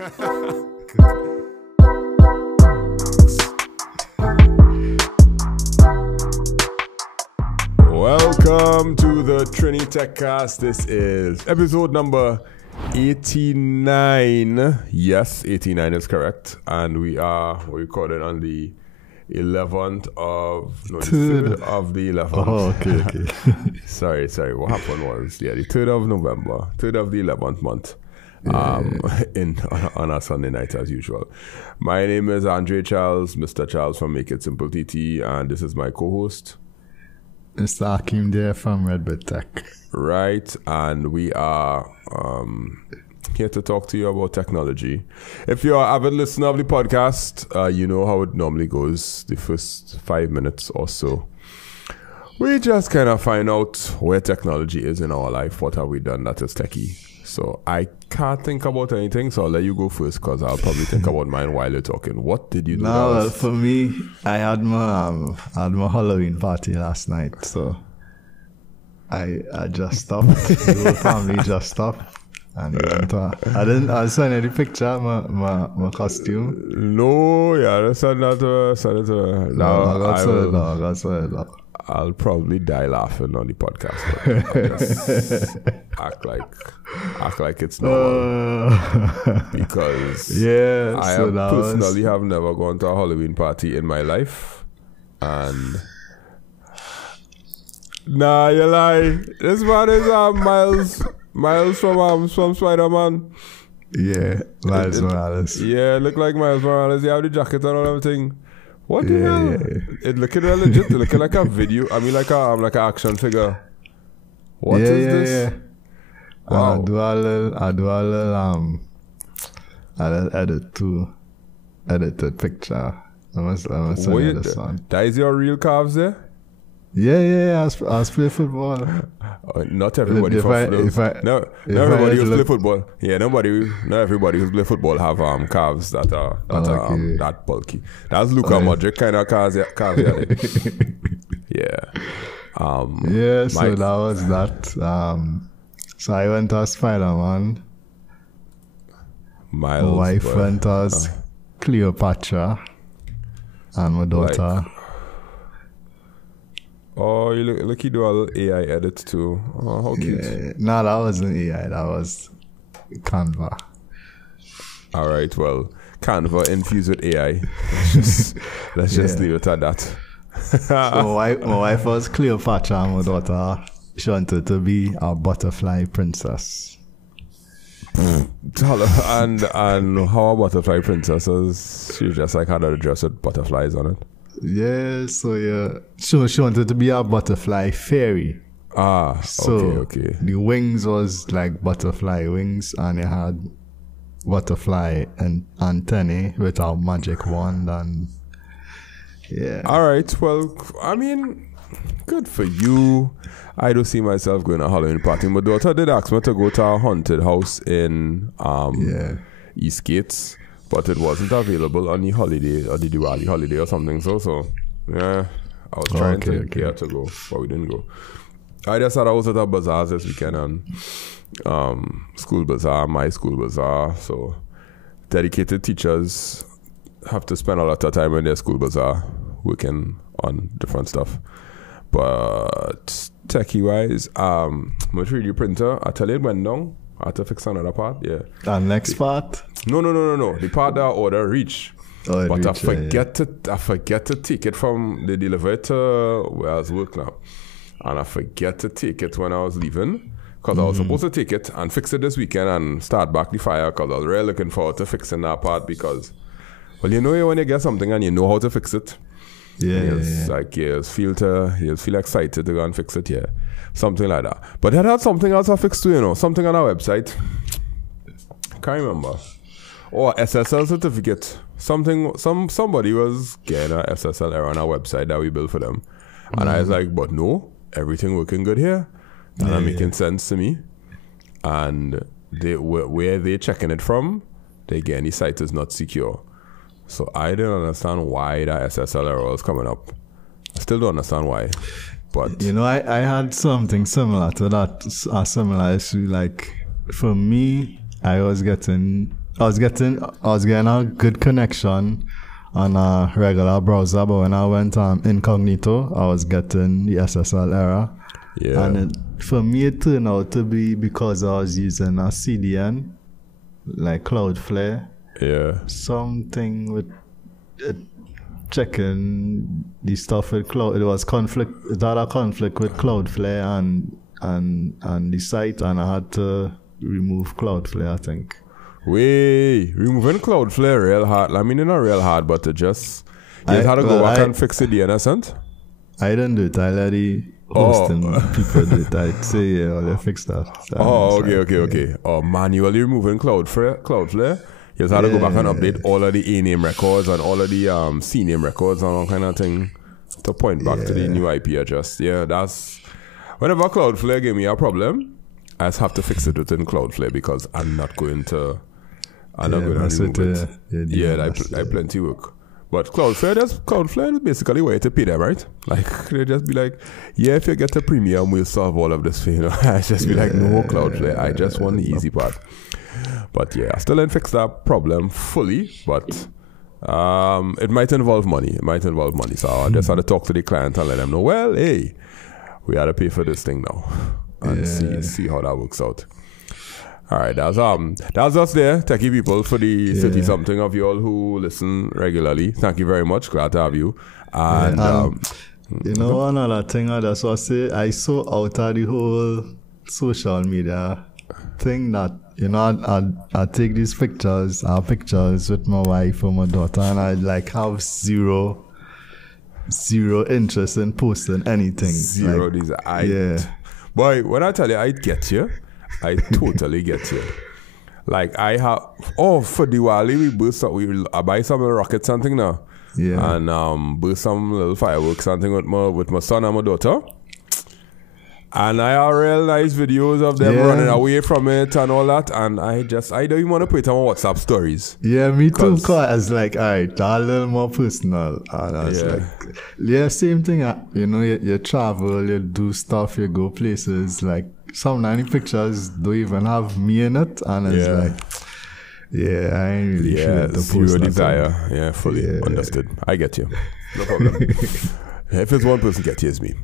Welcome to the Trini TechCast. This is episode number 89. Yes, 89 is correct. And we are recording on the 11th of... No, the 3rd of the 11th. Oh, okay. Sorry. What happened was, the 3rd of November, 3rd of the 11th month. On a Sunday night as usual. My name is Andre Charles, Mr. Charles from makeITsimpleTT, and this is my co-host, Mr. Akim there from Redbird Tech. Right, and we are here to talk to you about technology. If you're an avid listener of the podcast, you know how it normally goes. The first 5 minutes or so, we just kind of find out where technology is in our life. What have we done that is techie? So I can't think about anything, so I'll let you go first because I'll probably think about mine while you're talking. What did you do? No, well, for me, I had my Halloween party last night, so I just stopped. The whole family just stopped. And we went to, I sent you the picture of my costume. No, yeah, send it to No. I'll probably die laughing on the podcast. Just act like it's normal. Because I personally have never gone to a Halloween party in my life. And nah, you lie. This man is Miles from Spider-Man. Yeah, Miles Morales. Yeah, look like Miles Morales. You have the jacket and everything. What the hell? Yeah. It looking real legit. It looking like a video. I mean, like an action figure. What is this? Yeah. Wow. I do a little edited picture. I must send you this one. That is your real calves there? Yeah. I was playing football. Not everybody everybody who's play football. Yeah, not everybody who's play football have calves that are that bulky. That's Luka Modric kind of calves. Yeah. So that was that. So I went as Spider-Man. My wife went as Cleopatra, and my daughter. Oh, you do a little AI edit too. Oh, how cute. Yeah. No, that wasn't AI. That was Canva. All right. Well, Canva infused with AI. Let's just leave it at that. So my wife was Cleopatra, and my daughter, she wanted to be a butterfly princess. And how are butterfly princesses? She just like had a dress with butterflies on it. Yeah, so she wanted to be a butterfly fairy. Okay. The wings was like butterfly wings, and it had butterfly and antennae with a magic wand, and yeah. All right, well, I mean, good for you. I don't see myself going to a Halloween party. My daughter did ask me to go to a haunted house in Eastgate. But it wasn't available on the holiday or the Diwali holiday or something. So yeah, I was trying to get to go, but we didn't go. I just thought I was at a bazaar this weekend, and school bazaar, my school bazaar. So dedicated teachers have to spend a lot of time in their school bazaar working on different stuff. But techie wise, my 3D printer, I tell you, it went down. I had to fix another part, yeah. The next part? No. The part that I order reached. But I forget to take it from, they deliver it to where I was working now. And I forget to take it when I was leaving. Because I was supposed to take it and fix it this weekend and start back the fire. Because I was really looking forward to fixing that part. Because, well, you know when you get something and you know how to fix it. Like, you'll feel excited to go and fix it, yeah. Something like that. But it had something else I fixed too, you know. Something on our website. Can't remember. Or SSL certificate. Somebody was getting a SSL error on our website that we built for them. And I was like, but no, everything working good here. And making sense to me. And where they're checking it from, they get the site is not secure. So I didn't understand why that SSL error was coming up. I still don't understand why. But you know, I had something similar to that, a similar issue. Like for me, I was getting I was getting a good connection on a regular browser, but when I went incognito, I was getting the SSL error. Yeah. And for me, it turned out to be because I was using a CDN, like Cloudflare. Yeah. Something with checking the stuff with Cloud. It was conflict. It had a conflict with Cloudflare and the site, and I had to remove Cloudflare, I think. Wait, removing Cloudflare real hard. I mean, it's not real hard, but you just had to go back and fix the DNS, and I didn't do it. I let the hosting people do it. I'd say, yeah, they fix that. Okay. Oh, manually removing Cloudflare. You just had to go back and update all of the A-name records and all of the C-name records and all kind of thing to point back to the new IP address. Yeah, that's... Whenever Cloudflare gave me a problem, I just have to fix it within Cloudflare because I'm not going to... I'm not going to remove it. I plenty work. But Cloudflare is basically where to pay them, right? Like, they just be like, yeah, if you get a premium, we'll solve all of this for you. I just be like, no, Cloudflare, I just want the easy part. But yeah, I still didn't fix that problem fully, but it might involve money. So I just had to talk to the client and let them know, well, hey, we had to pay for this thing now. And see how that works out. All right, that's us there, techie people, for the 30-something of you all who listen regularly. Thank you very much. Glad to have you. And you know, another thing I just want to say, I saw out of the whole social media thing that, you know, I take these pictures with my wife or my daughter, and I like have zero interest in posting anything. Zero desire. Boy, when I tell you I get you, I totally get you. Like I have, for Diwali I buy some rockets something now. Yeah. And burst some little fireworks something with my son and my daughter. And I have real nice videos of them running away from it and all that. And I don't even want to put it on WhatsApp stories. Yeah, me too. Cause I was like, all right, a little more personal. And I was like, same thing. You know, you travel, you do stuff, you go places. Like some 90 pictures don't even have me in it. And it's like, I ain't really sure to post zero desire. Yeah, fully understood. I get you. No problem. If it's one person, get you, it's me.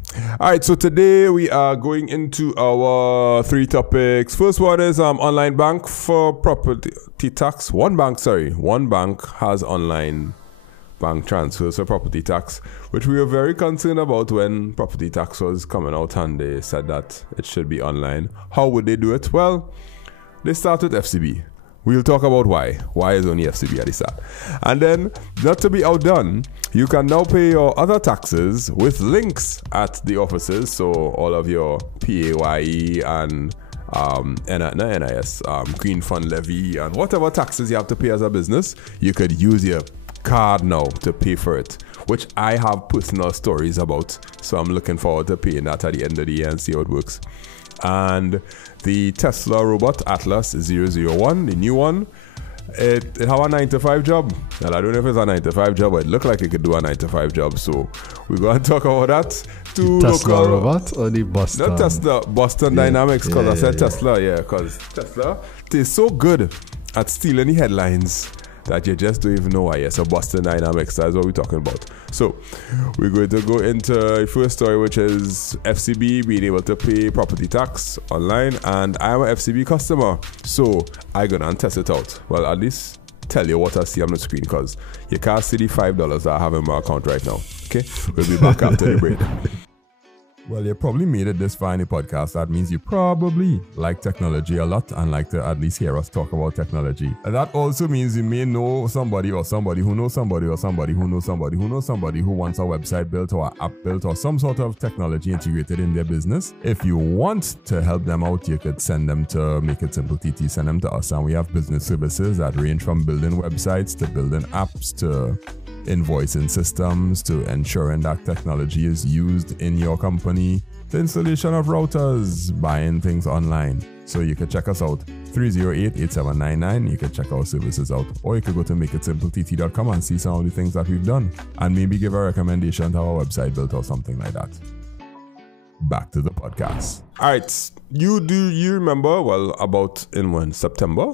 All right, so today we are going into our 3 topics. First one is online bank for property tax. One bank has online bank transfers for property tax, which we were very concerned about when property tax was coming out and they said that it should be online. How would they do it? Well, they start with FCB. We'll talk about why. Why is only FCB at the start. And then, not to be outdone, you can now pay your other taxes with links at the offices. So all of your payee and NIS, Green Fund Levy, and whatever taxes you have to pay as a business, you could use your card now to pay for it, which I have personal stories about. So I'm looking forward to paying that at the end of the year and see how it works. And the Tesla robot Atlas 001, the new one, it have a 9-to-5 job. And I don't know if it's a 9-to-5 job, but it looked like it could do a 9-to-5 job. So we're going to talk about that. The Tesla robot or the Boston? Not Tesla, Boston Dynamics, because I said Tesla, because Tesla is so good at stealing the headlines that you just don't even know why. Yes, so Boston Dynamics, that's what we're talking about. So we're going to go into the first story, which is FCB being able to pay property tax online, and I'm an FCB customer, so I'm gonna test it out. Well, at least tell you what I see on the screen, because you can't see the $5 that I have in my account right now. Okay, we'll be back after the break. Well, you probably made it this far in the podcast. That means you probably like technology a lot and like to at least hear us talk about technology. And that also means you may know somebody or somebody who knows somebody or somebody who knows somebody who knows somebody who wants a website built or an app built or some sort of technology integrated in their business. If you want to help them out, you could send them to makeITsimpleTT, send them to us. And we have business services that range from building websites to building apps to invoicing systems to ensuring that technology is used in your company, the installation of routers, buying things online. So you can check us out, 308-8799. You can check our services out, or you could go to makeITsimpleTT.com and see some of the things that we've done and maybe give a recommendation to our website built or something like that. Back to the podcast. All right, you remember, well, about in when September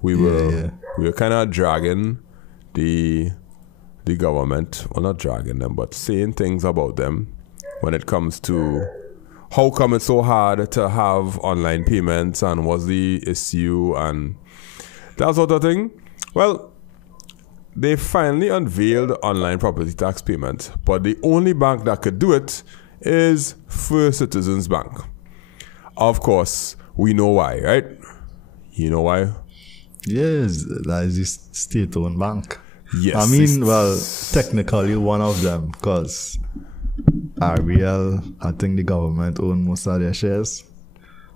we were we're kind of dragging the government, well, not dragging them, but saying things about them when it comes to how come it's so hard to have online payments and what's the issue and that sort of thing. Well, they finally unveiled online property tax payment, but the only bank that could do it is First Citizens Bank. Of course, we know why, right? You know why? Yes, that is the state-owned bank. Yes. I mean, well, technically one of them, because RBL, I think the government own most of their shares.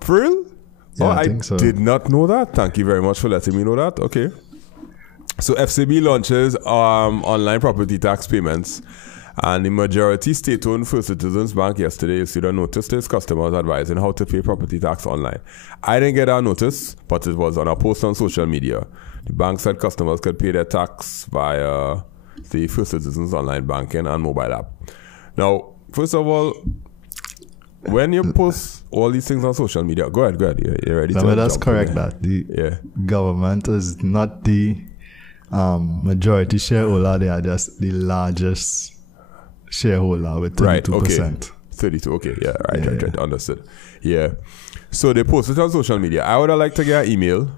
For real? Yeah, oh, I think so. Did not know that. Thank you very much for letting me know that. Okay. So FCB launches online property tax payments, and the majority state-owned First Citizens Bank yesterday issued a notice to its customers advising how to pay property tax online. I didn't get that notice, but it was on a post on social media. The bank said customers could pay their tax via the First Citizens online banking and mobile app. Now, first of all, when you post all these things on social media, go ahead. You're ready to that's correct. That the government is not the majority shareholder; they are just the largest shareholder with 32%. Right, okay. 32. Okay, yeah, right. Understood. Yeah. So they posted on social media. I would have liked to get an email,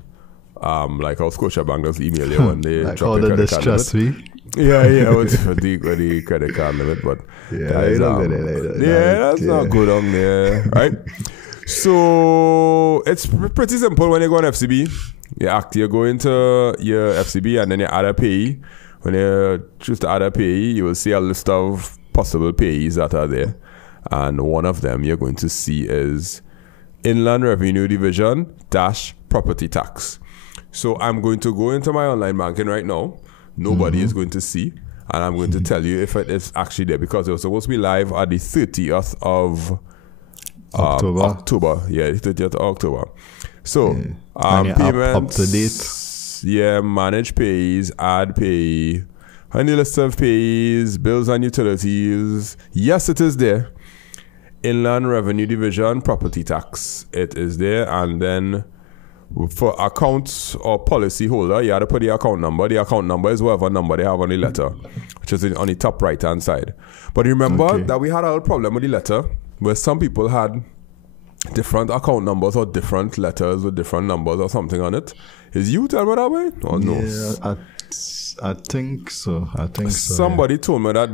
like how Scotiabank does email you when they like drop all your the credit card distress limit. fee. Yeah, with the credit card limit, but that's not good on there, right? So it's pretty simple when you go on FCB. You go into your FCB and then you add a payee. When you choose to add a payee, you will see a list of possible payees that are there, and one of them you're going to see is Inland Revenue Division - property tax. So I'm going to go into my online banking right now. Nobody is going to see, and I'm going to tell you if it is actually there, because it was supposed to be live at the 30th of October. Yeah, the 30th of October. So, payments, up to date. Yeah, manage payees, add payee, on the list of payees, bills and utilities. Yes, it is there. Inland Revenue Division property tax. It is there, and then for accounts or policy holder, you have to put the account number. The account number is whatever number they have on the letter, which is on the top right hand side. But remember that we had a little problem with the letter, where some people had different account numbers or different letters with different numbers or something on it. Is you tell me that way or no? Yeah, I think so. Somebody told me that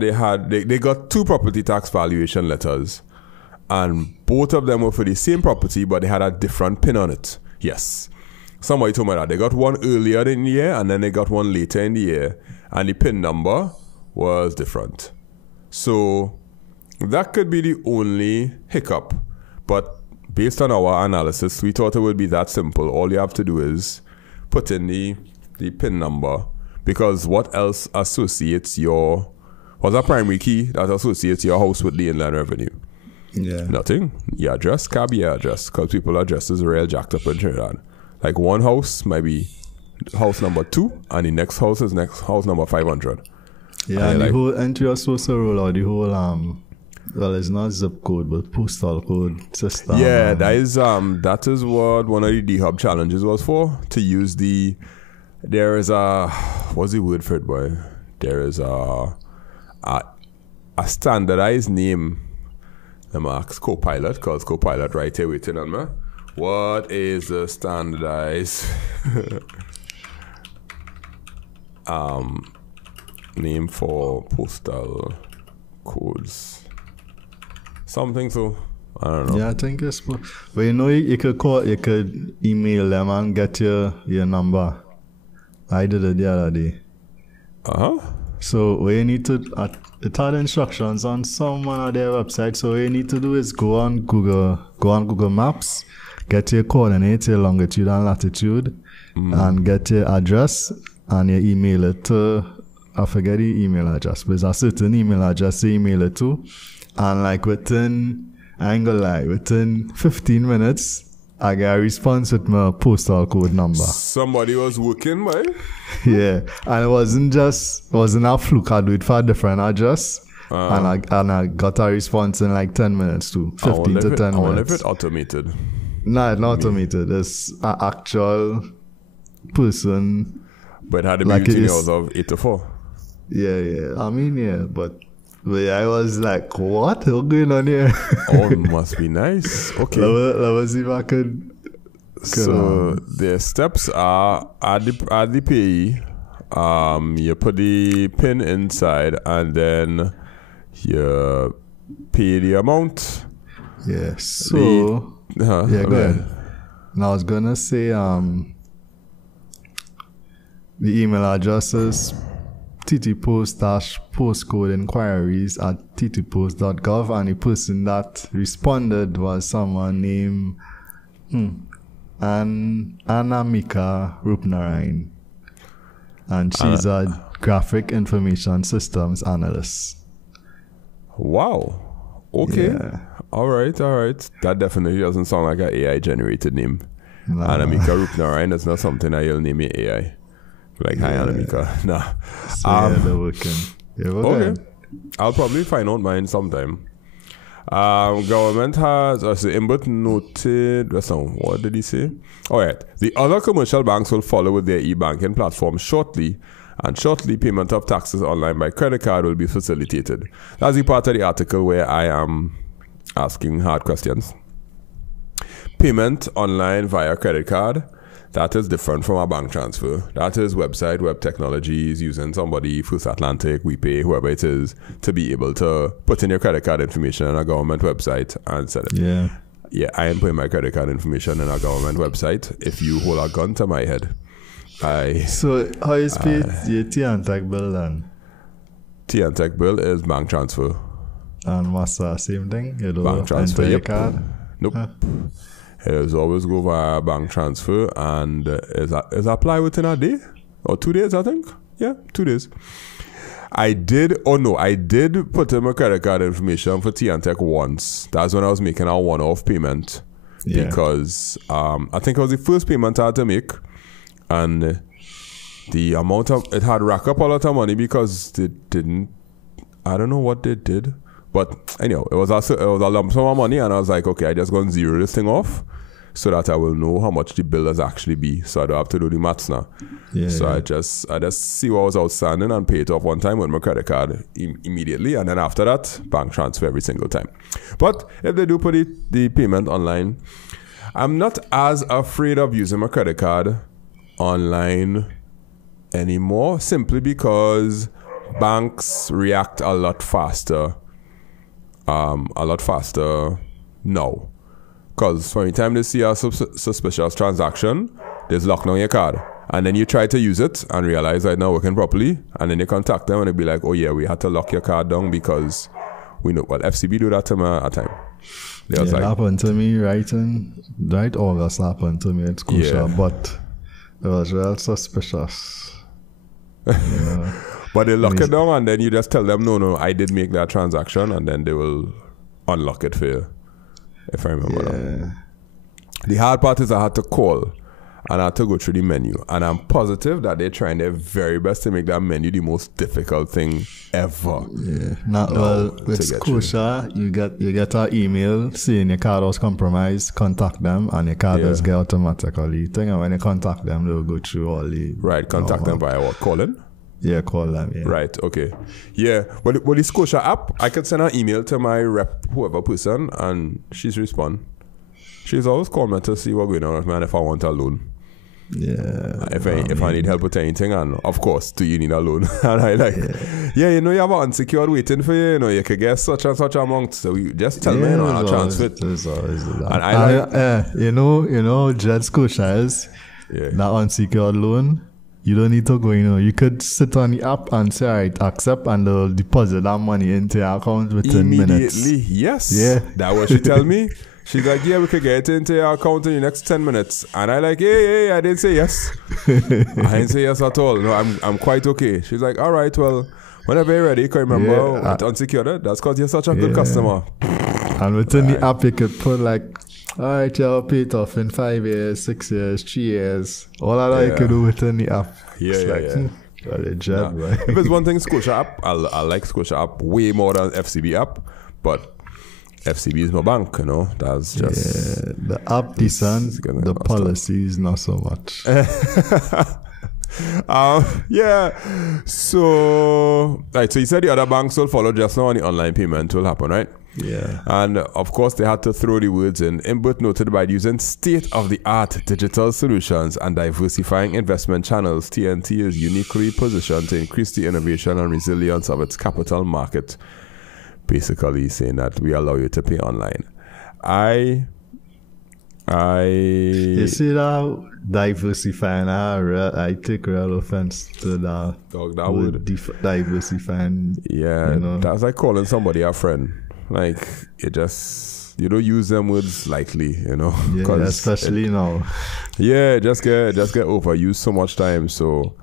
they got two property tax valuation letters, and both of them were for the same property, but they had a different pin on it. Yes. Somebody told me that. They got one earlier in the year and then they got one later in the year, and the PIN number was different. So that could be the only hiccup. But based on our analysis, we thought it would be that simple. All you have to do is put in the PIN number, because what else associates what's a primary key that associates your house with the Inland Revenue? Yeah. Nothing. Your address can't be your address, because people's addresses are real jacked up in Trinidad. Like one house might be house number 2, and the next house is house number 500. Yeah, and the whole entry was supposed to roll out the whole well, it's not zip code but postal code system. Yeah, that is what one of the D-Hub challenges was for. To use there is a, what's the word for it, boy? There is a standardized name. Let me ask Copilot, because Copilot right here waiting on me. What is the standardized name for postal codes? Something so, I don't know. Yeah, I think it's, but you could call, you could email them and get your number. I did it the other day. So what you need to, it had instructions on some of their websites. So what you need to do is go on Google Maps, get your coordinates, your longitude and latitude, and get your address, and you email it to, I forget the email address, but it's a certain email address you email it to, and like within 15 minutes, I got a response with my postal code number. Somebody was working, man. Yeah, and it wasn't a fluke. I do it for a different address, and I got a response in like 10 minutes too, 15 to 10 minutes. I wonder if it's automated. No, it's not automated. It's an actual person But it had to be Like between the hours of 8 to 4. Yeah. I mean, yeah, but I was like, what? What's going on here? Oh, it must be nice. Okay. Let me see if I could. So the steps are add the payee. You put the pin inside and then you pay the amount. Yeah. So go ahead. Now I was gonna say the email address is ttpost-postcode inquiries at ttpost.gov, and the person that responded was someone named Anamika Rupnarain, and she's a graphic information systems analyst. Wow. Okay. Yeah. All right. That definitely doesn't sound like an AI generated name. Nah. Anamika Rupnarain is not something that you'll name your AI. Like, hi, Anamika. Nah. So they're working. Okay. I'll probably find out mine sometime. Government has, Imbut noted, what did he say? All right. The other commercial banks will follow with their e-banking platform shortly, and shortly payment of taxes online by credit card will be facilitated. That's the part of the article where I am asking hard questions. Payment online via credit card, that is different from a bank transfer. That is website, web technologies, using somebody, First Atlantic, WePay, whoever it is, to be able to put in your credit card information on a government website and set it. Yeah, I am putting my credit card information in a government website. If you hold a gun to my head, So how is paid your T&Tech bill then? T&Tech bill is bank transfer. And what's the same thing? You Bank transfer, enter your yep. card? Nope. It is always go via bank transfer, and is apply within a day or 2 days, I think. Yeah, 2 days. I did put in my credit card information for T&Tech once. That's when I was making a one-off payment. Yeah. Because I think it was the first payment I had to make, and the amount of it had racked up a lot of money because they didn't. I don't know what they did, but anyhow, it was a lump sum of money, and I was like, okay, I just gonna zero this thing off, so that I will know how much the bill does actually be, so I don't have to do the maths now. I just see what was outstanding and pay it off one time with my credit card immediately, and then after that, bank transfer every single time. But if they do put the payment online, I'm not as afraid of using my credit card online anymore, simply because banks react a lot faster now. Because from the time they see a suspicious transaction, they just lock down your card, and then you try to use it and realize that it's not working properly, and then you contact them and they be like, oh yeah, we had to lock your card down because we know. Well, FCB do that to me at a time. It happened to me right August happened to me at Scotia, but it was real suspicious. But they lock it down, and then you just tell them, no, I did make that transaction, and then they will unlock it for you, if I remember that. The hard part is I had to call, and I had to go through the menu, and I'm positive that they're trying their very best to make that menu the most difficult thing ever. With Scotia, you get an email saying your card was compromised, contact them, and your card does get automatically thing, and when you contact them, they'll go through all the... Right, contact them via what? Calling? Yeah, call them, yeah. Right, okay. Yeah, well, the Scotia app, I could send an email to my rep, whoever person, and she's respond. She's always called me to see what's going on with me and if I want a loan. Yeah. If I need help with anything, and of course, do you need a loan? And I like, you have an unsecured waiting for you, you could get such and such amount, so you just tell me, and I'll transfer it. And Jed Scotia is, that unsecured loan, you don't need to go, you could sit on the app and say, all right, accept, and they'll deposit that money into your account within minutes. Immediately, yes. Yeah. That's what she tell me. She's like, yeah, we could get it into your account in the next 10 minutes. And I like, hey, I didn't say yes. I didn't say yes at all. No, I'm quite okay. She's like, all right, well, whenever you're ready, can you remember with unsecured? That's because you're such a good customer. And within the app, you could put like, all right, you'll pay it off in 5 years, 6 years, 3 years. All of that you could do within the app. If it's one thing, Scotia app, I like Scotia app way more than FCB app, but FCB is my bank, that's just... the app decent, the policies not so much. Yeah. So, right. So you said the other banks will follow just now, and the online payment will happen, right? Yeah. And of course, they had to throw the words in. Inbert noted by using state-of-the-art digital solutions and diversifying investment channels, TNT is uniquely positioned to increase the innovation and resilience of its capital market. Basically saying that we allow you to pay online. You see that diversifying, I take real offense to that. Dog, that word. Diversifying. Yeah, you know. That's like calling somebody a friend. Like, you don't use them words lightly, you know. Yeah, especially now. Yeah, just get overused so much time. So,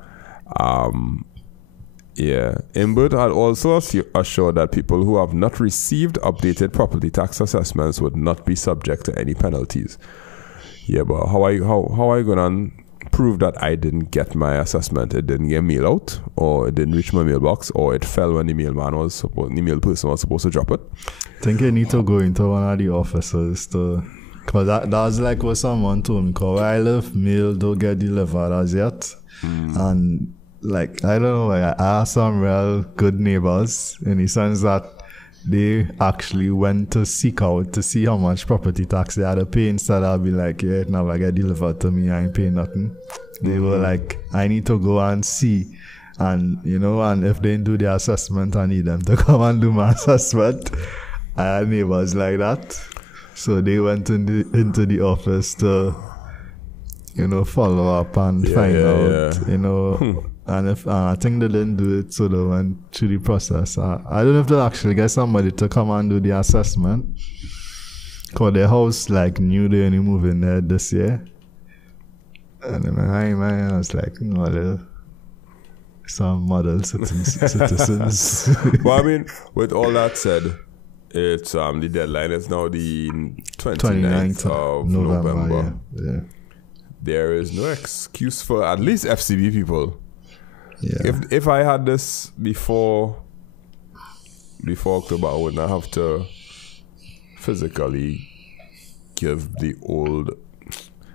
yeah. Imbert had also assured that people who have not received updated property tax assessments would not be subject to any penalties. Yeah, but how are you gonna prove that I didn't get my assessment? It didn't get mailed out, or it didn't reach my mailbox, or it fell when the mail person was supposed to drop it? I think you need to go into one of the offices to, because that's like what someone told me, because where I live, mail don't get delivered as yet. And like, I don't know, I have some real good neighbors in the sense that they actually went to seek out to see how much property tax they had to pay, instead of be like, yeah, it never get delivered to me, I ain't paying nothing. They were like, I need to go and see, and you know, and if they didn't do the assessment, I need them to come and do my assessment. I had neighbors like that, so they went into the office to, you know, follow up and find out, you know. And if I think they didn't do it, so they went through the process. I don't know if they'll actually get somebody to come and do the assessment, because their house like new, they only moving there this year. And then I was like, you know, some model citizens. Well, I mean, with all that said, it's the deadline is now the 29th of November. Yeah. There is no excuse for at least FCB people. Yeah. If I had this before October, I would not have to physically give the old.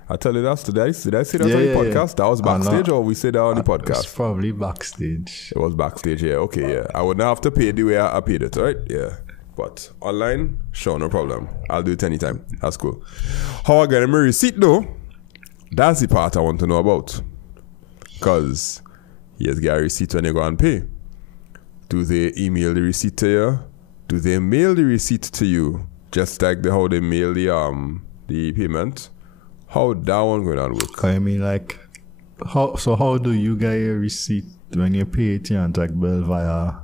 I tell you that. Did I say that on the podcast? That was backstage, or we said that on the podcast? It's probably backstage. It was backstage, yeah. Okay, yeah. I would not have to pay the way I paid it, right? Yeah. But online, sure, no problem. I'll do it anytime. That's cool. How I get my receipt though? That's the part I want to know about. Because you get a receipt when you go and pay. Do they email the receipt to you? Do they mail the receipt to you? Just like how they mail the payment? How that one going to work? I mean, like, how do you get a receipt when you pay it and like bill via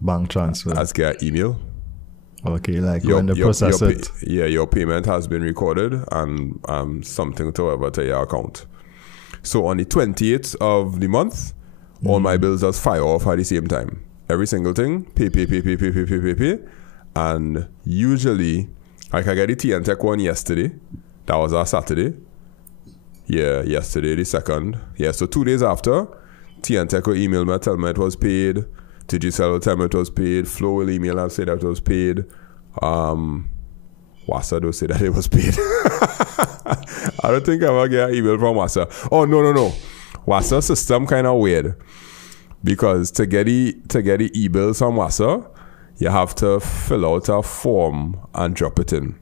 bank transfer? As get email. Okay, like when the process it. Yeah, your payment has been recorded and something to over to your account. So on the 28th of the month, all my bills just fire off at the same time. Every single thing, pay. And usually, like I got the TNT one yesterday. That was our Saturday. Yeah, yesterday, the 2nd. Yeah, so 2 days after, TNT will email me, tell me it was paid. Digicel will tell me it was paid. Flow will email and say that it was paid. Wassa will say that it was paid. I don't think I'm going to get an email from Wassa. Oh, no. Wassa system kind of weird. Because to get the e-bills from Wassa, you have to fill out a form and drop it in.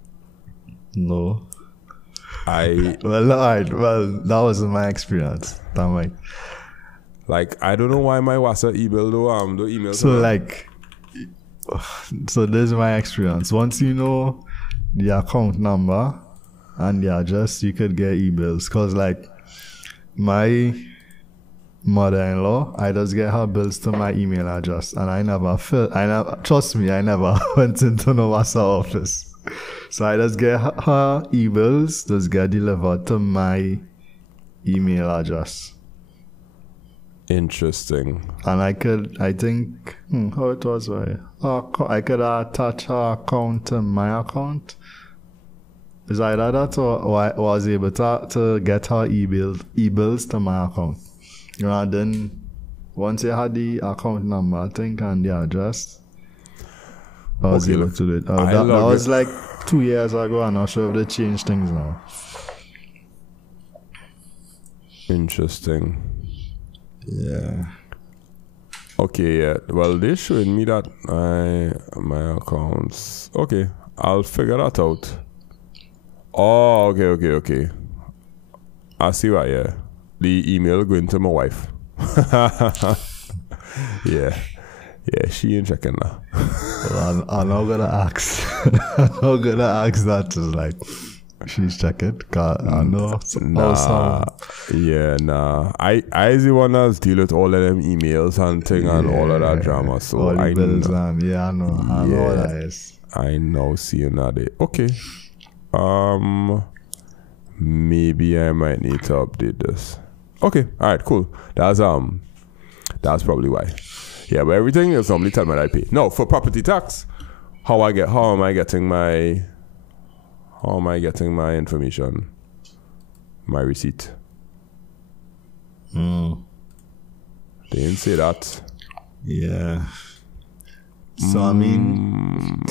No. Well, alright. Well, that wasn't my experience. That might. Like, I don't know why my Wassa e-bill do email. So like, so this is my experience. Once you know the account number and the address, you could get e-bills. Cause like my mother-in-law, I just get her bills to my email address, and trust me, I never went into no Wassa office. So I just get her e-bills, just get delivered to my email address. Interesting. And I think, how it was, I could attach her account to my account. Is either that, or I was able to get her e-bills to my account. And then once I had the account number, I think, and the address, I was able to do it. That was like 2 years ago. I'm not sure if they changed things now. Interesting. Yeah. Okay, yeah. Well, they're showing me that my accounts. Okay, I'll figure that out. Oh, okay. I see why, yeah. The email going to my wife. Yeah, she ain't checking now. Well, I'm not gonna ask. I'm not gonna ask that. Just like she's checking. Cause I know. Nah. I the one that's deal with all of them emails and thing and all of that drama. So all the I bills know. and I know what that is. I know. Seeing that. Okay. Maybe I might need to update this. Okay. All right. Cool. That's probably why. Yeah, but everything is normally tell me that I pay. No, for property tax, how am I getting my information, my receipt? They didn't say that. Yeah. So I mean,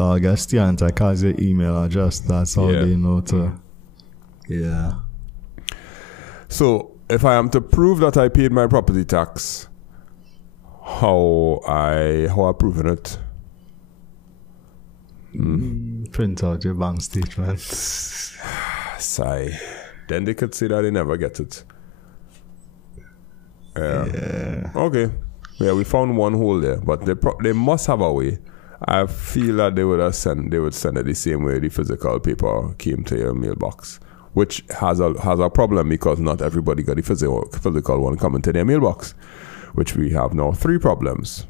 I guess Tech has your email address. That's how they know to. Yeah. So if I am to prove that I paid my property tax, how I proving it? Print out your bank statement. Sigh. Then they could say that they never get it. Yeah. Okay. Yeah, we found one hole there, but they must have a way. I feel that they would send it the same way the physical paper came to your mailbox, which has a problem because not everybody got the physical one coming to their mailbox, which we have now 3 problems.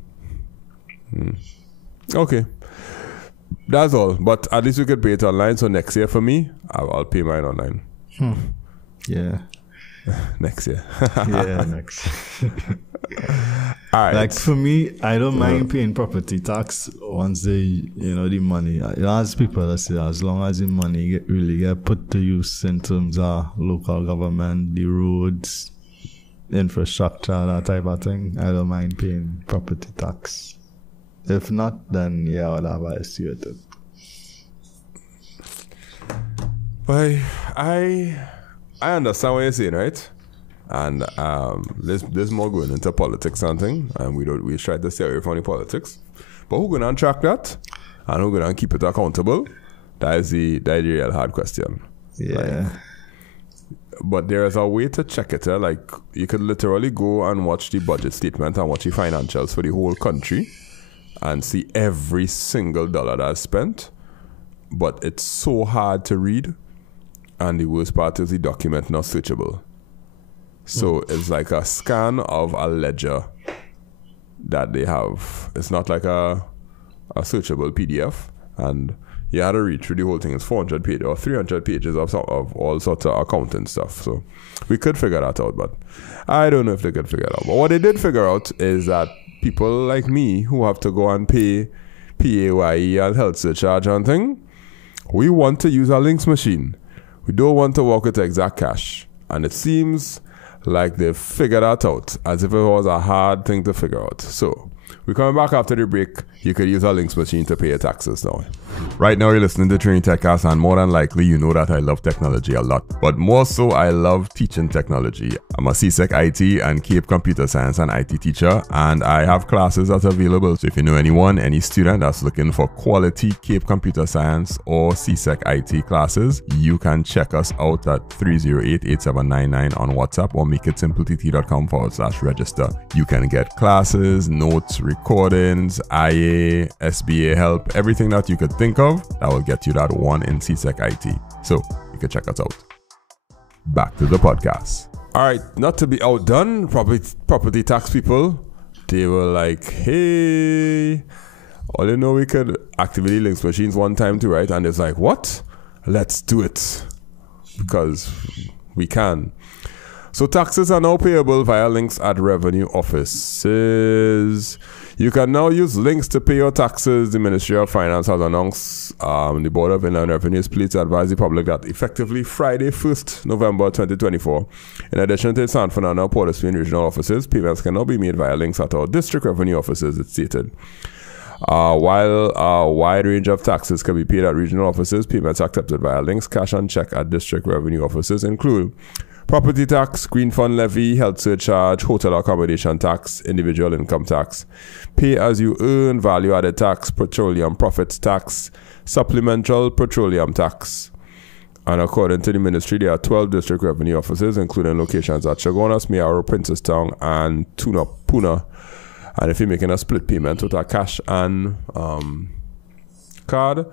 Okay. That's all. But at least we could pay it online. So next year for me, I'll pay mine online. Yeah. Next year. Yeah, next. All right. Like for me, I don't mind paying property tax once the money. As people that say, as long as the money really get put to use in terms of local government, the roads, infrastructure, that type of thing, I don't mind paying property tax. If not, then yeah, I'll have an issue with it. Well, I understand what you're saying, right? And there's more going into politics and thing, and we try to stay away from the politics. But who's gonna track that, and who's gonna keep it accountable? That is the real hard question. Yeah. But there is a way to check it. Like you could literally go and watch the budget statement and watch the financials for the whole country, and see every single dollar that's spent. But it's so hard to read, and the worst part is the document not searchable. So it's like a scan of a ledger that they have. It's not like a searchable PDF, and you had to read through the whole thing. It's 400 pages or 300 pages of all sorts of accounting stuff. So we could figure that out, but I don't know if they could figure it out. But what they did figure out is that people like me who have to go and pay PAYE and health surcharge and thing, we want to use a linx machine. We don't want to work with exact cash. And it seems like they figured that out as if it was a hard thing to figure out. So we're coming back after the break. You could use a linx machine to pay your taxes now. Right now you're listening to Training TechCast, and more than likely you know that I love technology a lot. But more so, I love teaching technology. I'm a CSEC IT and Cape Computer Science and IT teacher, and I have classes that are available. So if you know anyone, any student that's looking for quality Cape Computer Science or CSEC IT classes, you can check us out at 308-8799 on WhatsApp or makeITsimpleTT.com/register. You can get classes, notes, recordings, IA, SBA help, everything that you could think of that will get you that 1 in CSEC IT. So you can check us out. Back to the podcast. All right, not to be outdone, property tax people, they were like, hey, all you know, we could activate the linx machines one time too, right? And it's like, what? Let's do it because we can. So taxes are now payable via linx at revenue offices. You can now use linx to pay your taxes. The Ministry of Finance has announced the Board of Inland Revenue is pleased to advise the public that effectively Friday, 1st November 2024, in addition to San Fernando and Port of Spain regional offices, payments can now be made via linx at our district revenue offices, it's stated. While a wide range of taxes can be paid at regional offices, payments accepted via linx, cash and check at district revenue offices include Property tax, green fund levy, health surcharge, hotel accommodation tax, individual income tax, pay as you earn, value added tax, petroleum profits tax, supplemental petroleum tax. And according to the ministry, there are 12 district revenue offices, including locations at Chaguanas, Mayaro, Princestown, and Puna. And if you're making a split payment with a cash and card,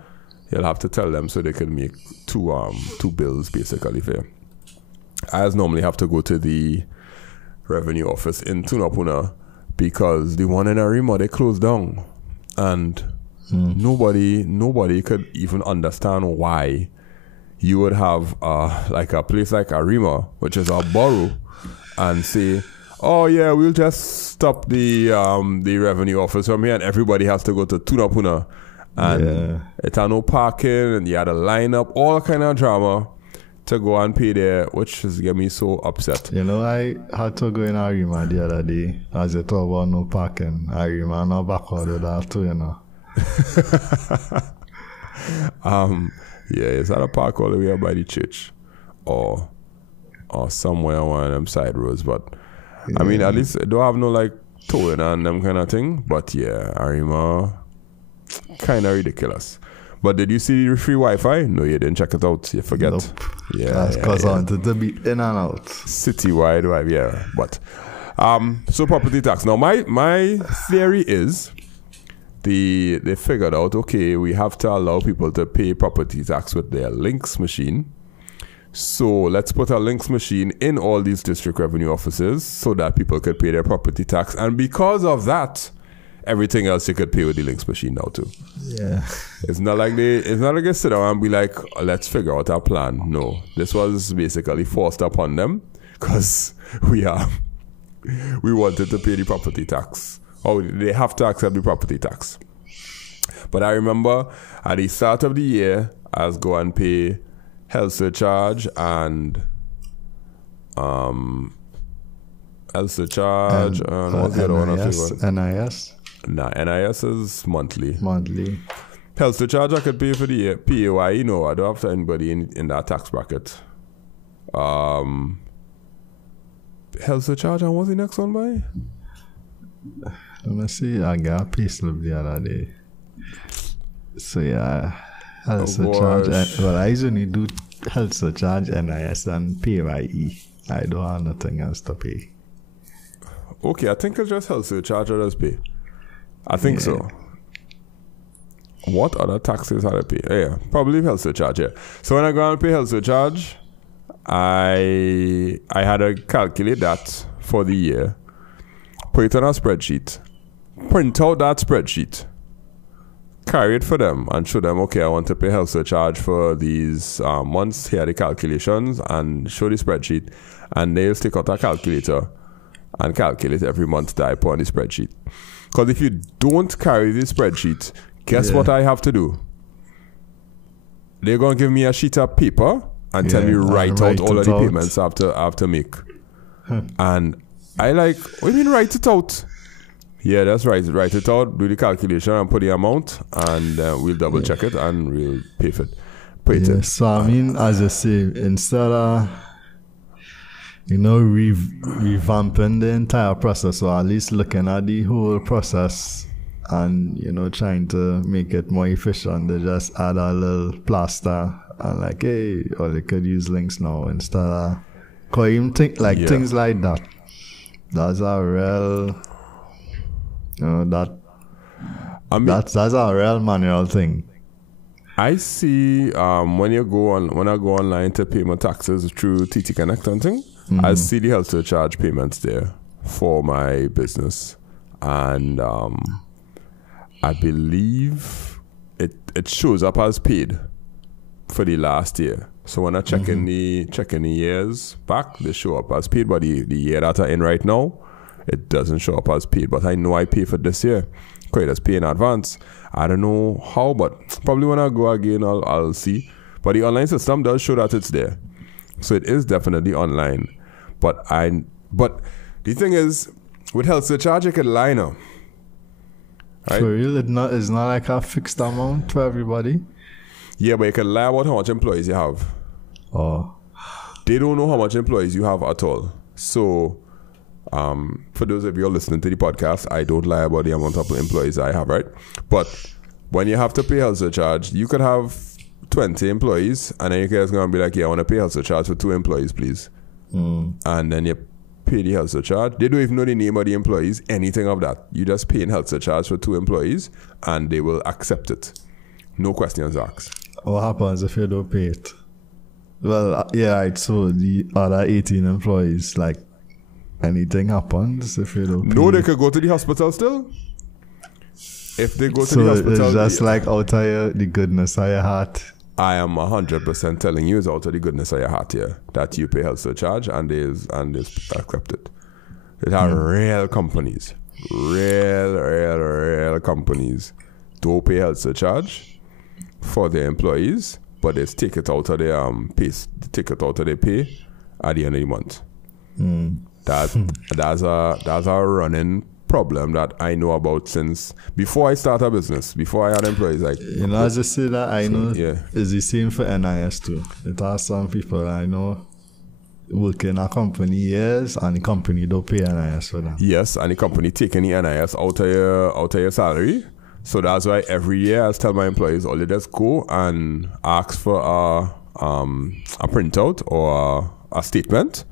you'll have to tell them so they can make two bills basically for you. I normally have to go to the revenue office in Tunapuna because the one in Arima, they closed down. And nobody could even understand why you would have like a place like Arima, which is a borough, and say, oh yeah, we'll just stop the revenue office from here and everybody has to go to Tunapuna. And it had no parking and you had to line up, all kind of drama to go and pay there, which has get me so upset. You know, I had to go in Arima the other day as it talk about no parking. Arima no back order that too, you know. Yeah, it's at a park all the way up by the church or somewhere on one of them side roads, but I mean, at least it don't have no like towing and them kind of thing. But yeah, Arima, kind of ridiculous. But did you see the free Wi-Fi? No, you didn't check it out. You forget. Nope. Yeah, that's because I wanted to be in and out. Citywide Wi-Fi, yeah. But so property tax. Now my theory is they figured out, okay, we have to allow people to pay property tax with their linx machine. So let's put a linx machine in all these district revenue offices so that people could pay their property tax. And because of that, everything else you could pay with the linx machine now too. Yeah. It's not like they sit down and be like, oh, let's figure out our plan. No. This was basically forced upon them because we wanted to pay the property tax. Oh, they have to accept the property tax. But I remember at the start of the year, I was going and pay health surcharge and health surcharge and what's the other one? NIS? Nah, NIS is monthly. Monthly. Health surcharge I could pay for the year. PAYE, no, I don't have to anybody in that tax bracket. Health surcharge and what's the next one by? Let me see. I got a pay slip the other day. So yeah, health surcharge. Well, I usually do health surcharge, NIS, and PAYE. I don't have nothing else to pay. Okay, I think it's just health surcharge I just pay. I think so. What other taxes had I pay? Yeah, probably health surcharge, yeah. So when I go and pay health surcharge, I had to calculate that for the year, put it on a spreadsheet, print out that spreadsheet, carry it for them and show them, okay, I want to pay health surcharge for these months, here are the calculations, and show the spreadsheet, and they'll stick out a calculator and calculate every month that I put on the spreadsheet. Because if you don't carry the spreadsheet, guess what I have to do? They're going to give me a sheet of paper and tell me write out all of the payments I have to make. And I like, what do you mean write it out? Yeah, that's right. Write it out, do the calculation and put the amount, and we'll double check it and we'll pay for it. Pay it in. So I mean, as I say, instead of revamping the entire process, or at least looking at the whole process and trying to make it more efficient, they just add a little plaster and like, hey, or they could use links now instead of, cause even think like things like that. That's a real, that's a real manual thing. I see when I go online to pay my taxes through TT Connect and thing, I see the health surcharge payments there for my business, and I believe it shows up as paid for the last year. So when I check in the years back, they show up as paid. But the year that I'm in right now, it doesn't show up as paid. But I know I pay for this year. Okay, that's pay in advance. I don't know how, but probably when I go again, I'll see. But the online system does show that it's there, so it is definitely online. But the thing is, with health surcharge, you can lie now. Right? For real, it's not like a fixed amount for everybody. Yeah, but you can lie about how much employees you have. Oh. they don't know how much employees you have at all. So, for those of you listening to the podcast, I don't lie about the amount of employees I have, right? But when you have to pay health surcharge, you could have 20 employees, and then you guys going to be like, yeah, I want to pay health surcharge for 2 employees, please. And then you pay the health surcharge. They don't even know the name of the employees, anything of that. You just pay in health surcharge for 2 employees, and they will accept it. No questions asked. What happens if you don't pay it? Well, yeah, right. So the other 18 employees, like, anything happens if you don't pay? No, they could go to the hospital still. If they go to the hospital... So it's just like out of the goodness of your heart. I am 100% telling you it's out of the goodness of your heart here that you pay health surcharge and they accept it. It are real companies. Real companies don't pay health surcharge for their employees, but they take it out of their pay at the end of the month. That's a running problem that I know about since before I start a business, before I had employees. Like, you know, as I say that, I know it's the same for NIS too. It are some people I know work in a company years and the company don't pay NIS for them. Yes, and the company taking the NIS out of your salary. So that's why every year I tell my employees, all they just go and ask for a printout or a statement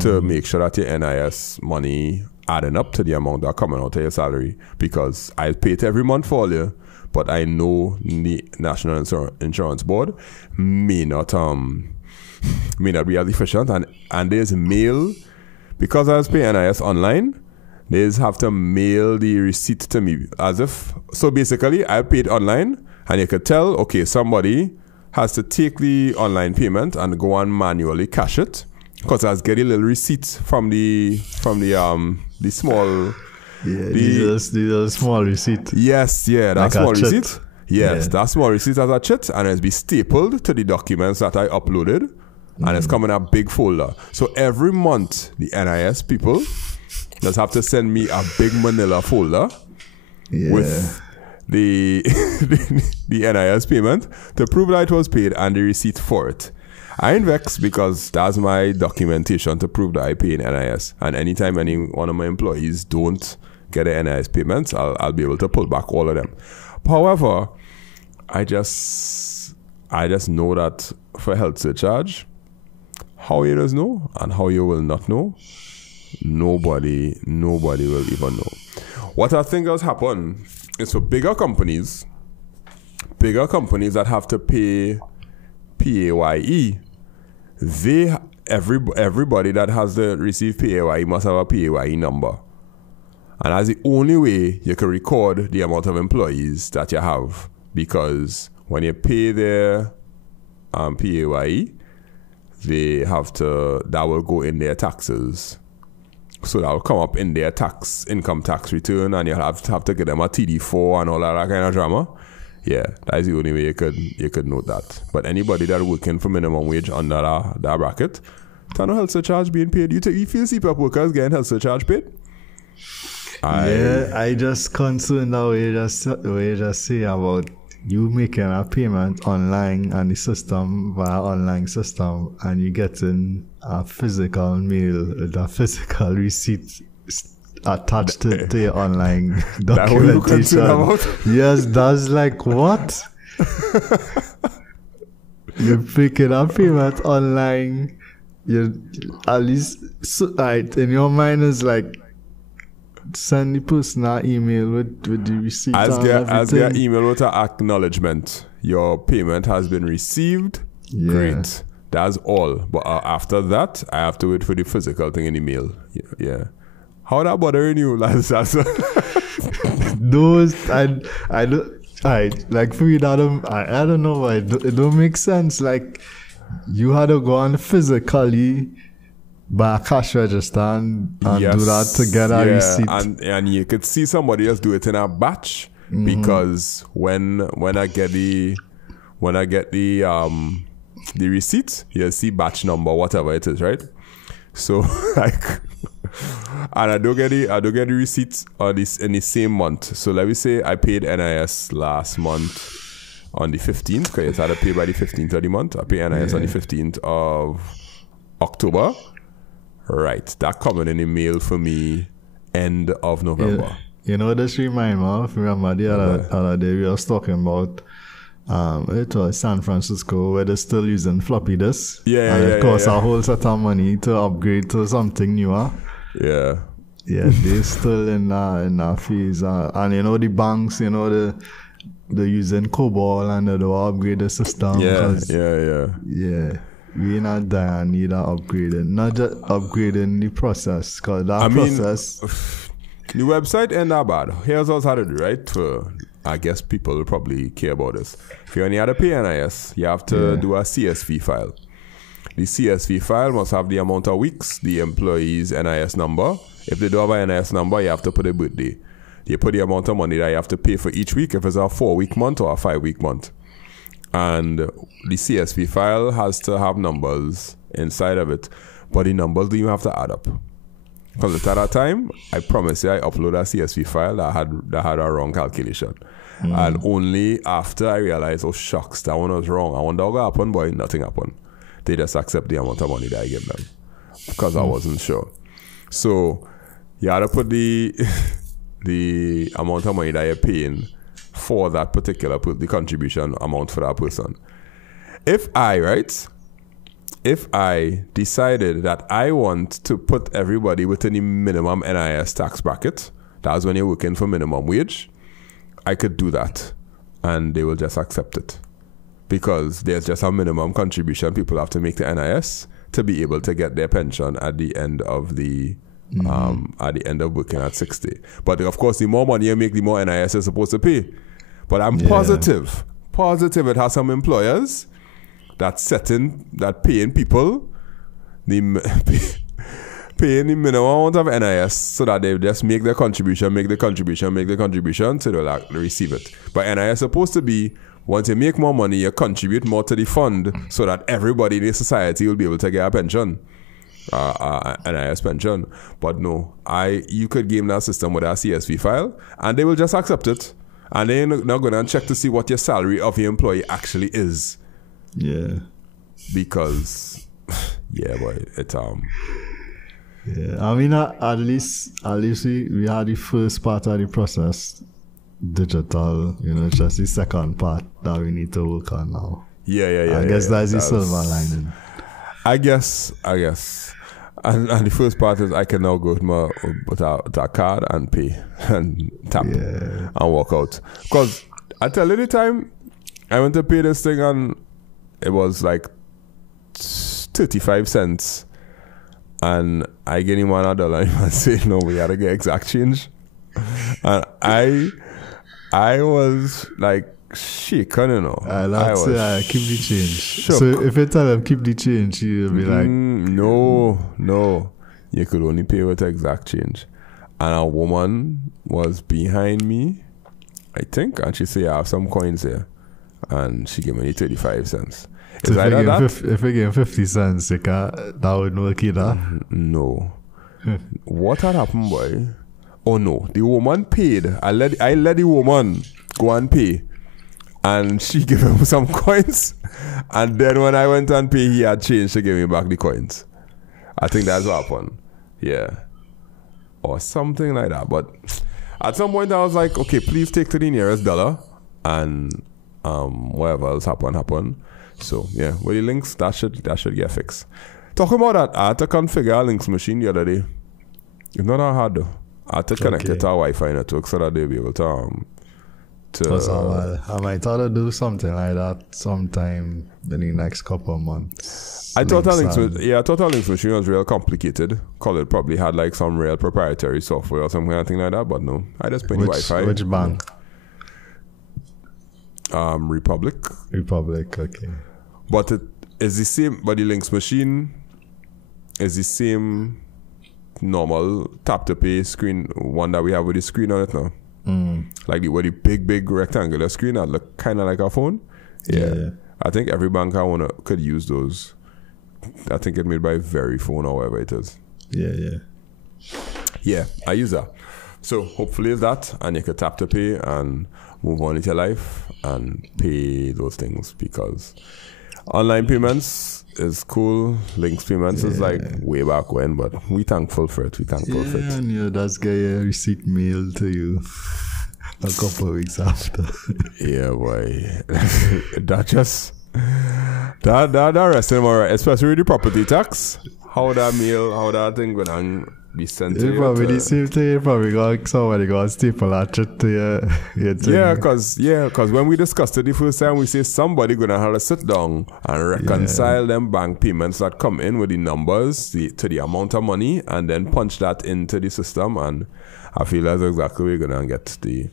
to make sure that your NIS money adding up to the amount that coming out of your salary, because I pay it every month for you, but I know the National Insurance Board may not be as efficient, and there's mail, because I was paying NIS online, they just have to mail the receipt to me as if, so basically I paid online and you could tell, okay, somebody has to take the online payment and go and manually cash it, because I was getting a little receipt from the small... Yeah, the small receipt. Yes, yeah, that like small receipt. Yes, that small receipt as a chit, and it's be stapled to the documents that I uploaded, and it's coming in a big folder. So every month, the NIS people just have to send me a big manila folder with the NIS payment to prove that it was paid and the receipt for it. I ain't vexed because that's my documentation to prove that I pay in NIS. And anytime any one of my employees don't get the NIS payments, I'll be able to pull back all of them. However, I just know that for health surcharge, how you does know and how you will not know, nobody will even know. What I think does happen is for bigger companies that have to pay PAYE, everybody that has to receive PAYE must have a PAYE number. And that's the only way you can record the amount of employees that you have. Because when you pay their PAYE, that will go in their taxes. So that will come up in their income tax return, and you'll have to get them a TD4 and all that kind of drama. Yeah, that's the only way you could note that. But anybody that working for minimum wage under that bracket, there's no health surcharge being paid. You feel CPAP workers getting health surcharge paid? I just concerned that way you just say about you making a payment online and the system via online system, and you getting a physical mail with a physical receipt attached to your online documentation. Yes, that's like what? You're picking up payment online. You at least in your mind is like send the person an email with the receipt. As their email with an acknowledgement, your payment has been received. Yeah. Great. That's all. But after that, I have to wait for the physical thing in the mail. Yeah. How that bothering you, lads? Those I don't. Like for me, I don't know why it don't make sense. Like you had to go on physically by a cash register and do that to get a receipt. And you could see somebody else do it in a batch, because when I get the receipt, you'll see batch number, whatever it is, right? So like, and I don't get the receipts on this in the same month. So let me say I paid NIS last month on the 15th, because I had to pay by the 15th of the month. I pay NIS on the 15th of October. Right. That coming in the mail for me end of November. You know, this remind me of, remember the other day we was talking about it was San Francisco where they're still using floppy disks. Yeah, and it costs a whole set of money to upgrade to something newer. Yeah. Yeah, they're still in our fees. And you know, the banks, you know, they're using COBOL and they don't upgrade the system. Yeah. We not dying, need to upgrade it. Not just upgrading the process, because that process... The website ain't that bad. Here's what's how to do, right? I guess people will probably care about this. If you only had to pay NIS, you have to do a CSV file. The CSV file must have the amount of weeks, the employee's NIS number. If they don't have a NIS number, you have to put a birthday. You put the amount of money that you have to pay for each week, if it's a 4-week month or a 5-week month. And the CSV file has to have numbers inside of it, but the numbers do you have to add up. Because at that time, I promise you, I uploaded a CSV file that had a wrong calculation. And only after I realized, oh shucks, that one was wrong. I wonder what happened, boy, nothing happened. They just accept the amount of money that I give them. Because I wasn't sure. So you had to put the amount of money that you're paying for that particular, the contribution amount for that person. If I decided that I want to put everybody within the minimum NIS tax bracket, that's when you're working for minimum wage, I could do that and they will just accept it. Because there's just a minimum contribution people have to make to NIS to be able to get their pension at the end of the at the end of working at 60. But of course, the more money you make, the more NIS is supposed to pay. But I'm positive it has some employers that paying people paying the minimum amount of NIS so that they just make the contribution so they'll receive it. But NIS is supposed to be, once you make more money, you contribute more to the fund so that everybody in the society will be able to get a pension. NIS pension. But no, you could game that system with a CSV file and they will just accept it. And they're not going to check to see what your salary of your employee actually is. Yeah. Because, boy, it Yeah, I mean, at least we had the first part of the process digital. You know, it's just the second part that we need to work on now. I guess that's the silver lining. I guess. And the first part is I can now go with a card and pay and tap and walk out. Because I tell you the time, I went to pay this thing and it was like 35 cents. And I gave him $1 and he said, no, we had to get exact change. And I was like, shaken, you know. Keep the change. Shook. So if you tell them keep the change, you'll be like, no, you could only pay with exact change. And a woman was behind me, I think, and she said, I have some coins here. And she gave me 35 cents. So if you give 50 cents, that would work either? No. What had happened, boy? Oh no, the woman paid. I let the woman go and pay. And she gave him some coins. And then when I went and paid, he had change to give me back the coins. I think that's what happened. Yeah. Or something like that. But at some point I was like, okay, please take to the nearest dollar. And whatever else happen. So yeah, with the links, that should get fixed. Talking about that, I had to configure a links machine the other day. It's not that hard though. I had to connect it to our Wi-Fi network so that they'll be able to I might try to do something like that sometime in the next couple of months. I thought our links machine was real complicated because it probably had like some real proprietary software or something like that, but no. I just put the Wi-Fi. Which bank? Republic, okay. But it is the same, but the links machine is the same normal tap to pay screen one that we have with the screen on it now. Like the big rectangular screen that look kind of like a phone. Yeah. I think every bank could use those. I think it's made by Verifone or whatever it is. Yeah, I use that. So hopefully it's that, and you can tap to pay and move on with your life and pay those things, because Online payments is cool. Linx payments is like way back when, but we thankful for it. And you just get your receipt mailed to you a couple of weeks after. Yeah, boy. that resting more, especially the property tax. How that thing gonna be sent to you? Probably the same thing. You probably got somebody got staple that shit to your thing. Cause when we discussed it the first time, we say somebody gonna have to sit down and reconcile them bank payments that come in with the numbers to the amount of money, and then punch that into the system. And I feel that's exactly where we're gonna get the.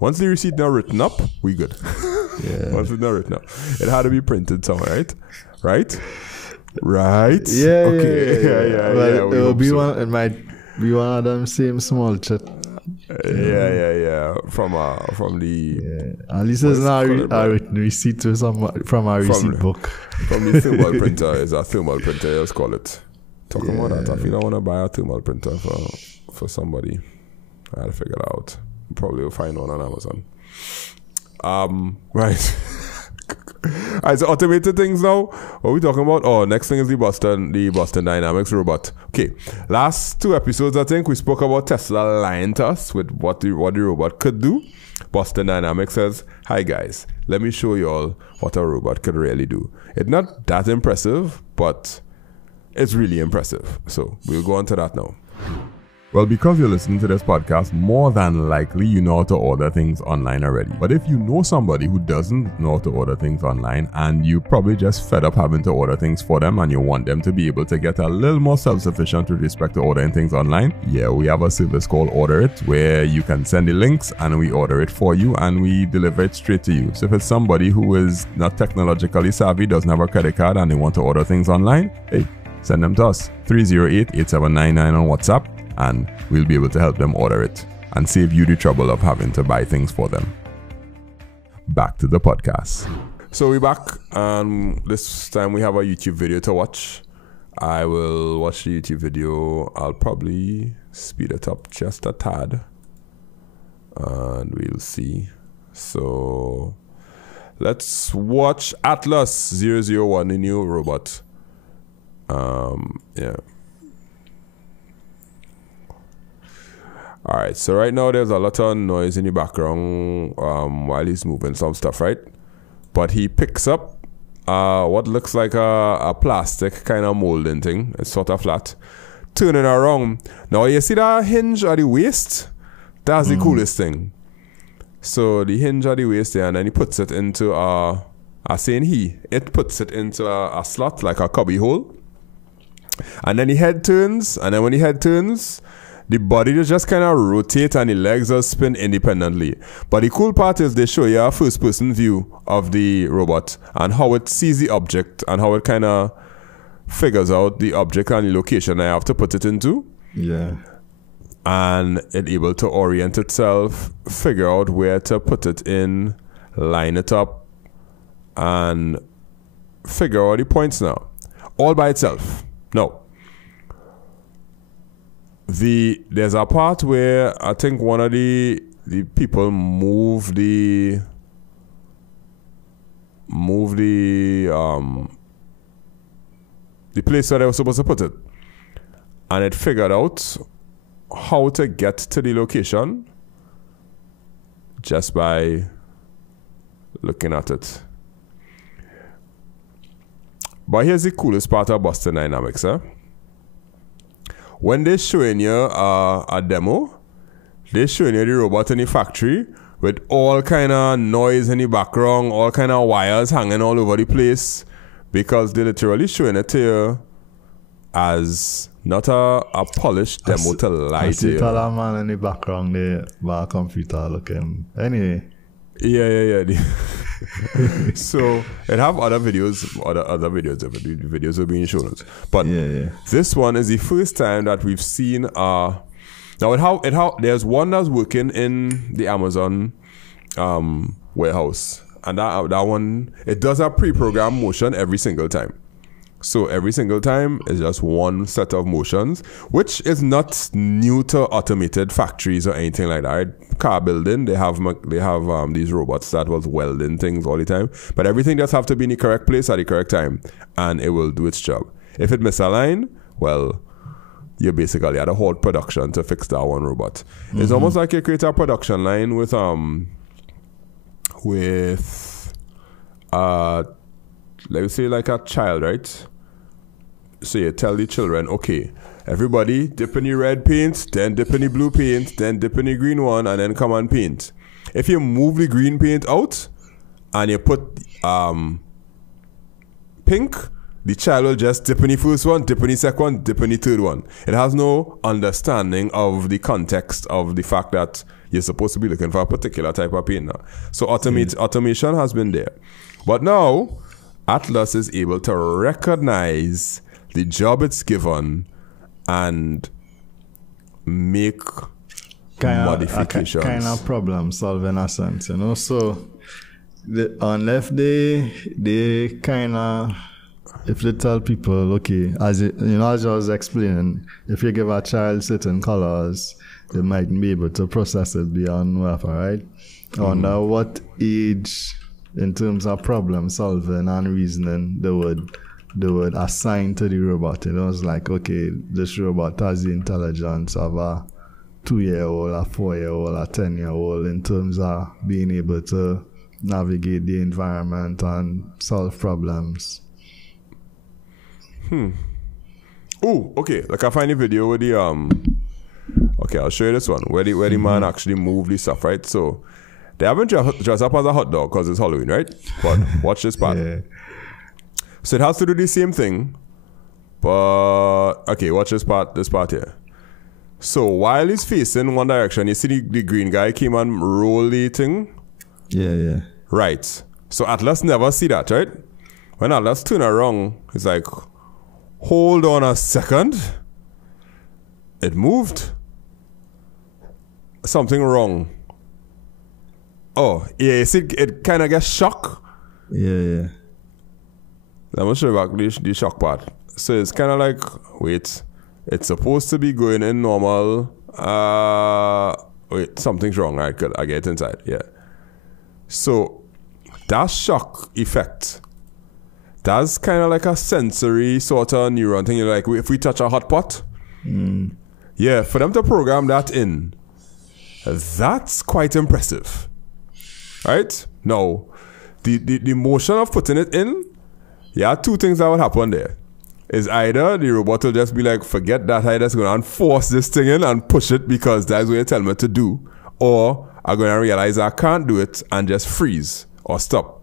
Once the receipt now written up, we good. Once it's not written up, it had to be printed somewhere, right? Right? Yeah. Yeah. It will be one. It might be one of them same small chat. Yeah. From the. Yeah. At least it's not a written receipt from a receipt book. From the thermal printer. It's a thermal printer. Let's call it. Talking about that, I feel I want to buy a thermal printer for somebody. I had to figure it out. Probably will find one on Amazon. Right. Alright, so automated things now. What are we talking about? Oh, next thing is the Boston Dynamics robot. Okay, last 2 episodes I think we spoke about Tesla lying to us with what the robot could do. Boston Dynamics says, "Hi guys, let me show you all what a robot could really do." It's not that impressive, but it's really impressive. So we'll go on to that now. Well, because you're listening to this podcast, more than likely you know how to order things online already. But if you know somebody who doesn't know how to order things online, and you probably just fed up having to order things for them, and you want them to be able to get a little more self-sufficient with respect to ordering things online, we have a service called Order It, where you can send the links and we order it for you and we deliver it straight to you. So if it's somebody who is not technologically savvy, doesn't have a credit card, and they want to order things online, hey, send them to us. 308-8799 on WhatsApp. And we'll be able to help them order it and save you the trouble of having to buy things for them. Back to the podcast. So we're back, and this time we have a YouTube video to watch. I will watch the YouTube video. I'll probably speed it up just a tad, and we'll see. So let's watch Atlas 001, the new robot. Alright, so right now there's a lot of noise in the background while he's moving some stuff, right? But he picks up what looks like a plastic kind of molding thing. It's sort of flat. Turning around. Now you see that hinge at the waist? That's the coolest thing. So the hinge at the waist there, and then he puts it into it puts it into a slot, like a cubby hole. And then the head turns, and then when the head turns, the body just kind of rotate and the legs just spin independently. But the cool part is they show you a first-person view of the robot and how it sees the object and how it kind of figures out the object and the location I have to put it into. Yeah. And it's able to orient itself, figure out where to put it in, line it up, and figure out the points now. All by itself. No. There's a part where I think one of the people move the place where they were supposed to put it, and it figured out how to get to the location just by looking at it. But here's the coolest part of Boston Dynamics, when they're showing you a demo, they're showing you the robot in the factory with all kind of noise in the background, all kind of wires hanging all over the place, because they're literally showing it to you as not a polished demo to lie to you. I see that man in the background there by a computer looking. Anyway. Yeah. So it have other videos, other videos. The videos are being shown us, but this one is the first time that we've seen. Now there's one that's working in the Amazon warehouse, and that one it does a pre-programmed motion every single time. So every single time is just one set of motions, which is not new to automated factories or anything like that. Right? Car building, they have these robots that was welding things all the time, but everything just have to be in the correct place at the correct time, and it will do its job. If it misaligned, well, you basically had a whole production to fix that one robot. It's almost like you create a production line with let me say like a child, right? So you tell the children, okay, everybody dip in the red paint, then dip in the blue paint, then dip in the green one, and then come and paint. If you move the green paint out and you put pink, the child will just dip in the first one, dip in the second one, dip in the third one. It has no understanding of the context of the fact that you're supposed to be looking for a particular type of paint now. So automation has been there. But now, Atlas is able to recognize the job it's given and make modifications. Kind of problem solving in a sense, you know. So unless they kind of, if they tell people, okay, as I was explaining, if you give a child certain colors, they mightn't be able to process it beyond whatever, right? Under what age, in terms of problem solving and reasoning, they would assign to the robot. You know, it's like, okay, this robot has the intelligence of a 2-year-old, a 4-year-old, a 10-year-old in terms of being able to navigate the environment and solve problems. Oh, okay. Like I find a video with the okay, I'll show you this one where the man actually moved the stuff, right? So they haven't dressed up as a hot dog because it's Halloween, right? But watch this part. Yeah. So it has to do the same thing, but okay, watch this part here. So while he's facing one direction, you see the green guy came and roll the thing. Yeah. Right. So Atlas never see that, right? When Atlas turn around, he's like, hold on a second. It moved. Something wrong. Oh, yeah, you see, it kind of gets shocked. Yeah. Let me show you back the shock part. So it's kind of like, wait, it's supposed to be going in normal. Wait, something's wrong. I get inside. Yeah. So that shock effect, that's kind of like a sensory sort of neuron thing. You're like, if we touch a hot pot, yeah, for them to program that in, that's quite impressive. Right? Now, the motion of putting it in, yeah, two things that would happen there. Is either the robot will just be like, forget that, I just going to force this thing in and push it because that's what you tell me to do. Or I'm going to realize I can't do it and just freeze or stop.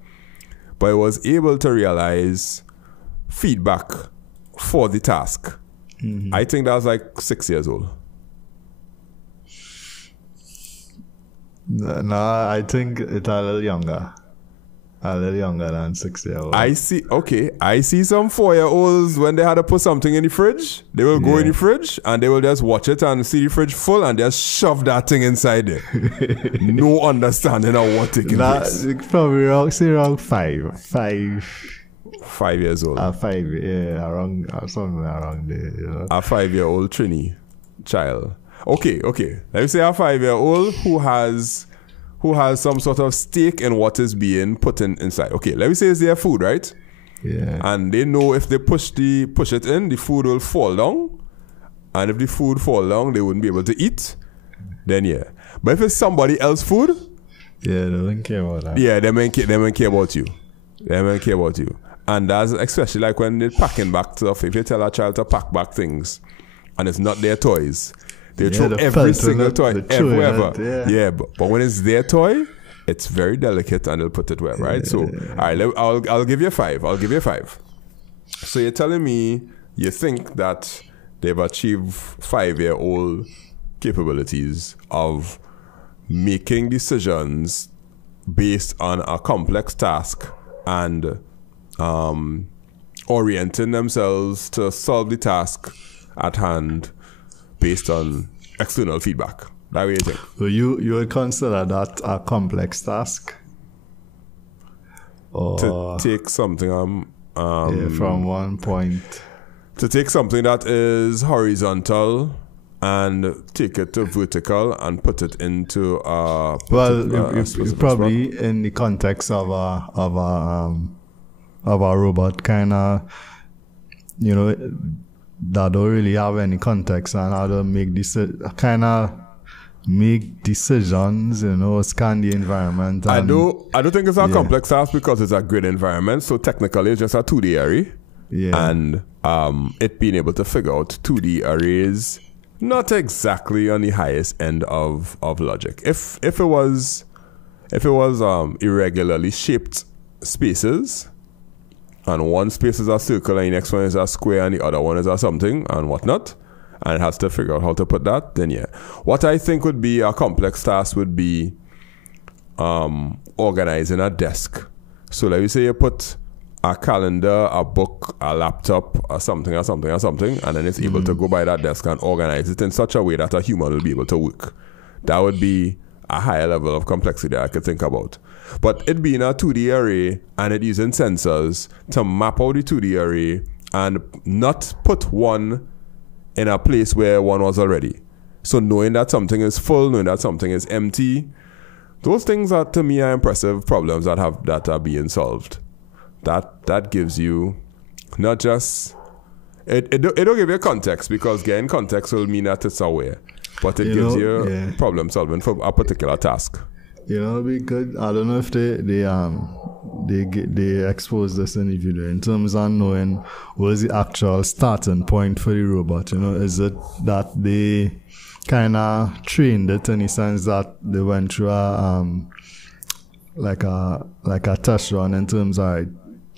But I was able to realize feedback for the task. I think that was like 6 years old. No, I think it's a little younger. A little younger than 6 years old. I see some 4-year-olds when they had to put something in the fridge, they will go in the fridge and they will just watch it and see the fridge full and just shove that thing inside there. No understanding of what taking place. Probably around 5 years old. 5, yeah, around something around there, you know. A 5-year-old Trini child. Okay. Let me say a 5-year-old who has some sort of stake in what is being put inside. Okay, let me say it's their food, right? Yeah. And they know if they push it in, the food will fall down. And if the food fall down, they wouldn't be able to eat. Then yeah. But if it's somebody else's food, yeah, they don't care about that. Yeah, they don't care about you. They don't care about you. And that's especially like when they're packing back stuff. If you tell a child to pack back things and it's not their toys, they throw every single toy ever. Yeah, but when it's their toy, it's very delicate and they'll put it where, right? So, all right, I'll give you a 5. So you're telling me you think that they've achieved 5-year-old capabilities of making decisions based on a complex task and orienting themselves to solve the task at hand based on external feedback. That way you think. So you would consider that a complex task? Or to take something from one point. To take something that is horizontal and take it to vertical and put it into a probably spot. In the context of a robot, kind of, you know, that don't really have any context and how to make make decisions, you know, scan the environment. I don't think it's a complex task because it's a grid environment. So technically, it's just a 2D array. Yeah. And it being able to figure out 2D arrays, not exactly on the highest end of logic. If it was irregularly shaped spaces, and one space is a circle and the next one is a square and the other one is a something and whatnot, and it has to figure out how to put that, then yeah. What I think would be a complex task would be organizing a desk. So like you say you put a calendar, a book, a laptop, or something, and then it's able to go by that desk and organize it in such a way that a human will be able to work. That would be a higher level of complexity I could think about. But it being a 2D array and it using sensors to map out the 2D array and not put one in a place where one was already. So knowing that something is full, knowing that something is empty, those things are, to me, are impressive problems that are being solved. That gives you not just it don't give you a context, because getting context will mean that it's aware, but it gives you problem solving for a particular task. You know, it'd be good. I don't know if they expose this in the video in terms of knowing what is the actual starting point for the robot. You know, is it that they kind of trained it in the sense that they went through a test run in terms of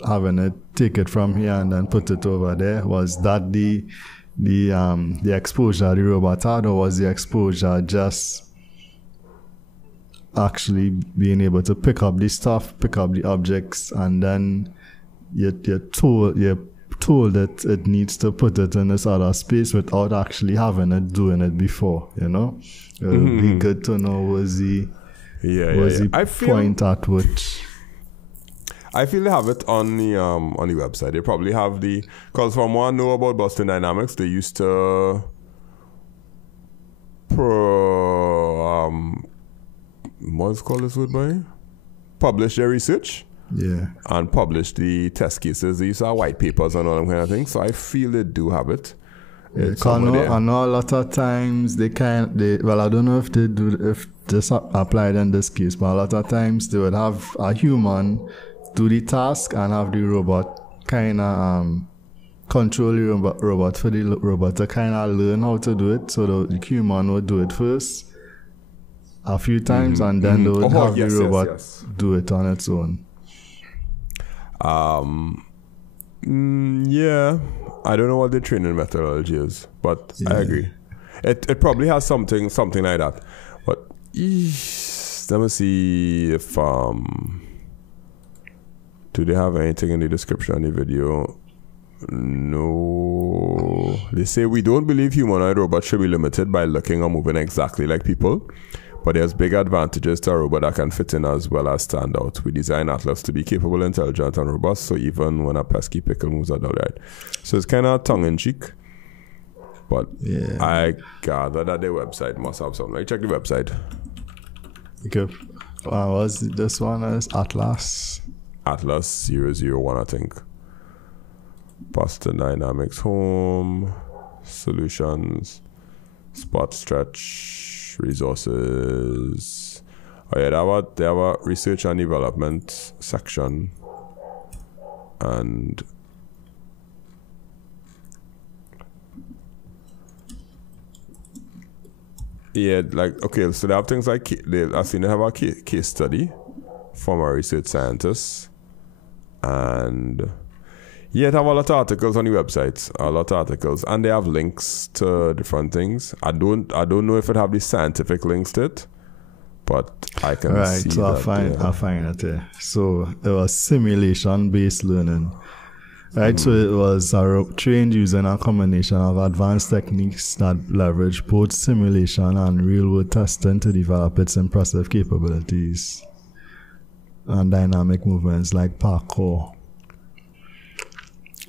having it take it from here and then put it over there? Was that the exposure the robot had, or was the exposure just actually being able to pick up the stuff, pick up the objects, and then you're told that it needs to put it in this other space without actually having it doing it before, you know? It would be good to know was the point at which... I feel they have it on the website. They probably have because from what I know about Boston Dynamics, they used to what's called this word by? Publish their research. Yeah. And publish the test cases. They used to have white papers and all that kind of thing. So I feel they do have it. I know a lot of times I don't know if they do, if this applied in this case, but a lot of times they would have a human do the task and have the robot kind of control the robot for the robot to kind of learn how to do it. So the human would do it first a few times, and then they would have the robot do it on its own. Yeah, I don't know what the training methodology is, but I agree. It probably has something like that. But let me see if do they have anything in the description of the video? No. They say we don't believe humanoid robots should be limited by looking or moving exactly like people, but there's big advantages to a robot that can fit in as well as stand out. We design Atlas to be capable, intelligent, and robust, so even when a pesky pickle moves at all right. So it's kind of tongue-in-cheek, but I gather that their website must have something. Like, check the website. Okay. This one is Atlas 001, I think. Boston Dynamics Home, Solutions, Spot Stretch, Resources. Oh yeah, they have a research and development section. And yeah, like, okay, so they have things like, I've seen they have a case study from a research scientist. And yeah, they have a lot of articles on the website, and they have links to different things. I don't know if it have the scientific links to it, but I can see so that. I find it here. So it was simulation-based learning, right? So it was trained using a combination of advanced techniques that leverage both simulation and real-world testing to develop its impressive capabilities and dynamic movements like parkour.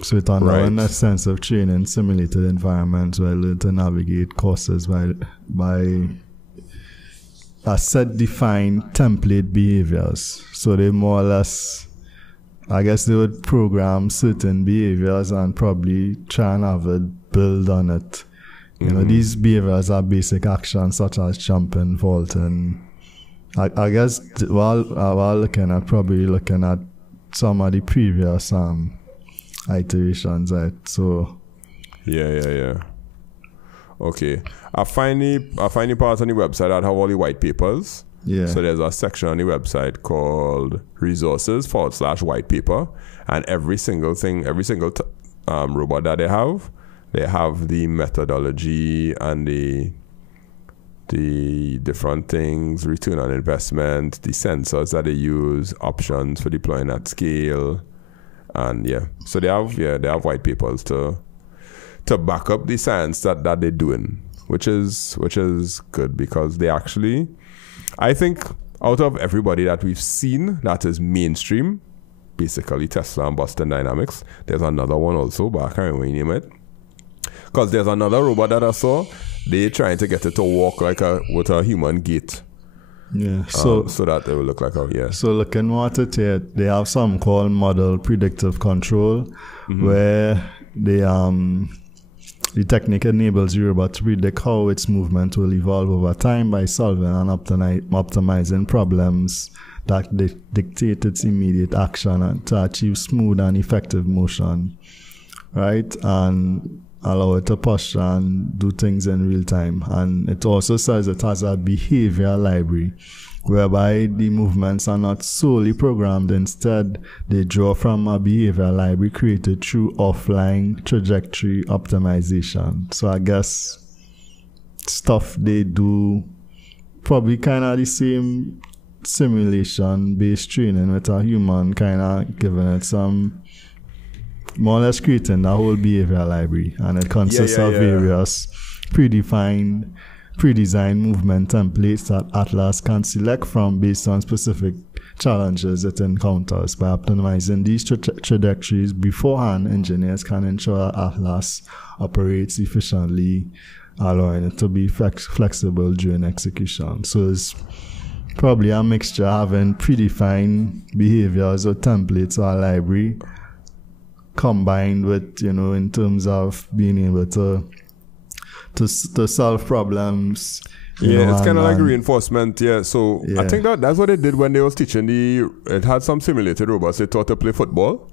So it underwent in a sense of training simulated environments where I learned to navigate courses by a set defined template behaviors. So they more or less, I guess they would program certain behaviors and probably try and have it build on it. You know, these behaviors are basic actions such as jumping, vaulting. I guess while looking at some of the previous iterations, right? So yeah. Okay, I find the part on the website that have all the white papers. Yeah. So there's a section on the website called resources/white paper, and every single robot that they have the methodology and the different things, return on investment, the sensors that they use, options for deploying at scale, and so they have white papers to back up the science that they're doing, which is good, because they actually, I think, out of everybody that we've seen that is mainstream, basically Tesla and Boston Dynamics, there's another one also, but I can't remember the name of it. Because there's another robot that I saw, they're trying to get it to walk with a human gait. Yeah. So that it will look like So looking at it here, they have something called model predictive control, where the technique enables the robot to predict how its movement will evolve over time by solving and optimizing problems that dictate its immediate action and to achieve smooth and effective motion, right? And allow it to posture and do things in real time. And it also says it has a behavior library whereby the movements are not solely programmed. Instead, they draw from a behavior library created through offline trajectory optimization. So I guess stuff they do probably kind of the same simulation-based training with a human kind of giving it some, more or less creating the whole behavior library, and it consists of various predesigned movement templates that Atlas can select from based on specific challenges it encounters. By optimizing these trajectories beforehand, engineers can ensure Atlas operates efficiently, allowing it to be flexible during execution. So it's probably a mixture having predefined behaviors or templates or a library combined with, in terms of being able to solve problems. It's kind of like reinforcement. So I think that's what they did when they was teaching it had some simulated robots. They taught to play football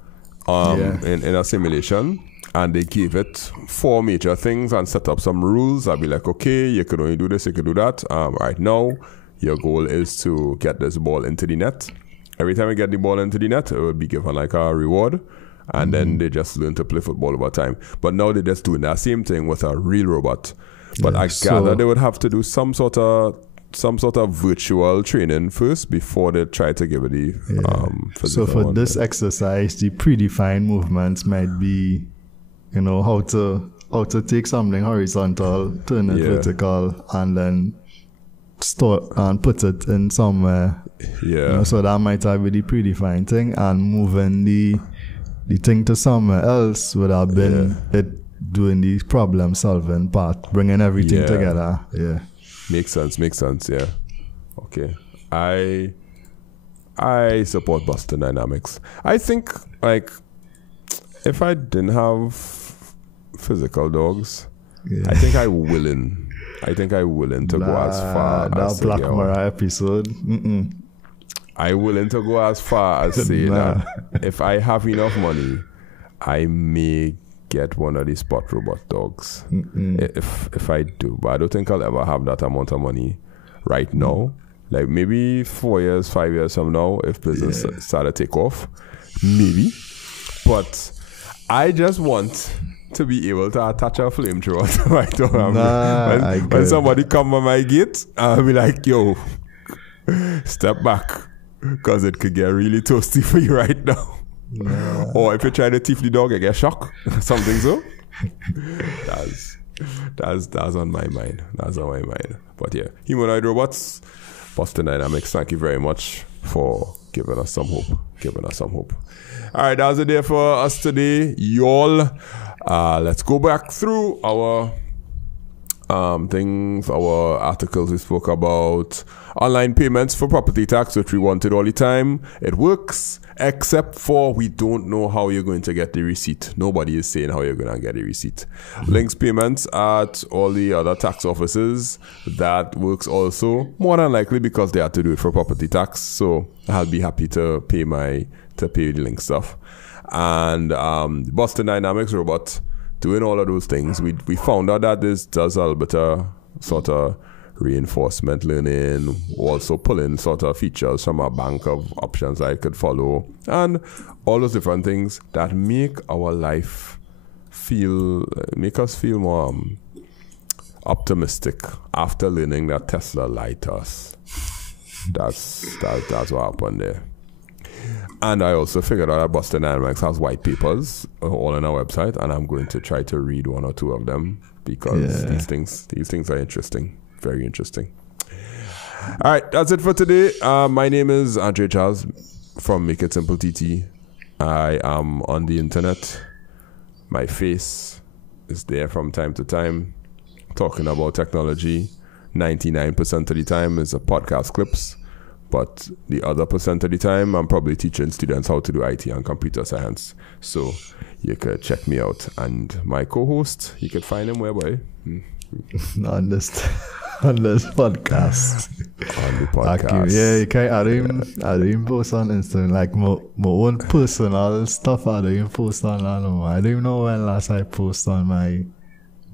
in a simulation, and they gave it 4 major things and set up some rules. I'd be like, okay, you could only do this, you could do that. Right now, your goal is to get this ball into the net. Every time you get the ball into the net, it will be given like a reward. And then they just learn to play football over time. But now they're just doing that same thing with a real robot. But I gather they would have to do some sort of virtual training first before they try to give it the physical. So for this exercise, the predefined movements might be, how to take something horizontal, turn it vertical, and then store and put it in somewhere. So that might have been the predefined thing, and moving the thing to somewhere else would have been it doing the problem solving part, bringing everything together. Makes sense. Okay, I support Boston Dynamics. I think, like, if I didn't have physical dogs, I think I willing to go as far as that Black Mirror episode. I willing to go as far as say that if I have enough money, I may get one of these spot robot dogs. If I do, but I don't think I'll ever have that amount of money right now. Like maybe 4 years, 5 years from now, if business start to take off, maybe. But I just want to be able to attach a flamethrower to my dog. When somebody come by my gate, I'll be like, yo, step back. Because it could get really toasty for you right now. Or if you try to thief the dog, you get shocked. Something so. That's on my mind. But humanoid robots, Boston Dynamics, thank you very much for giving us some hope. All right, that's the day for us today, y'all. Let's go back through our things, our articles we spoke about. Online payments for property tax, which we wanted all the time. It works, except for we don't know how you're going to get the receipt. Nobody is saying how you're going to get the receipt. Linx payments at all the other tax offices, that works also. More than likely because they have to do it for property tax. So I'll be happy to pay the Linx stuff. And Boston Dynamics robot doing all of those things. We found out that this does a little bit of sort of reinforcement learning, also pulling sort of features from a bank of options I could follow, and all those different things that make our life make us feel more optimistic after learning that Tesla lied to us. That's what happened there. And I also figured out that Boston Dynamics has white papers all on our website, and I'm going to try to read one or two of them because these things are interesting. Very interesting. All right, that's it for today. My name is Andre Charles from makeITsimpleTT. I am on the internet. My face is there from time to time, talking about technology. 99% of the time is a podcast clips, but the other percent of the time, I'm probably teaching students how to do IT and computer science. So you could check me out. And my co-host, you could find him where, boy? On this podcast. On the podcast. Yeah, you can I don't even post on Instagram. Like my own personal stuff I don't even post on no. I don't even know when last I post on my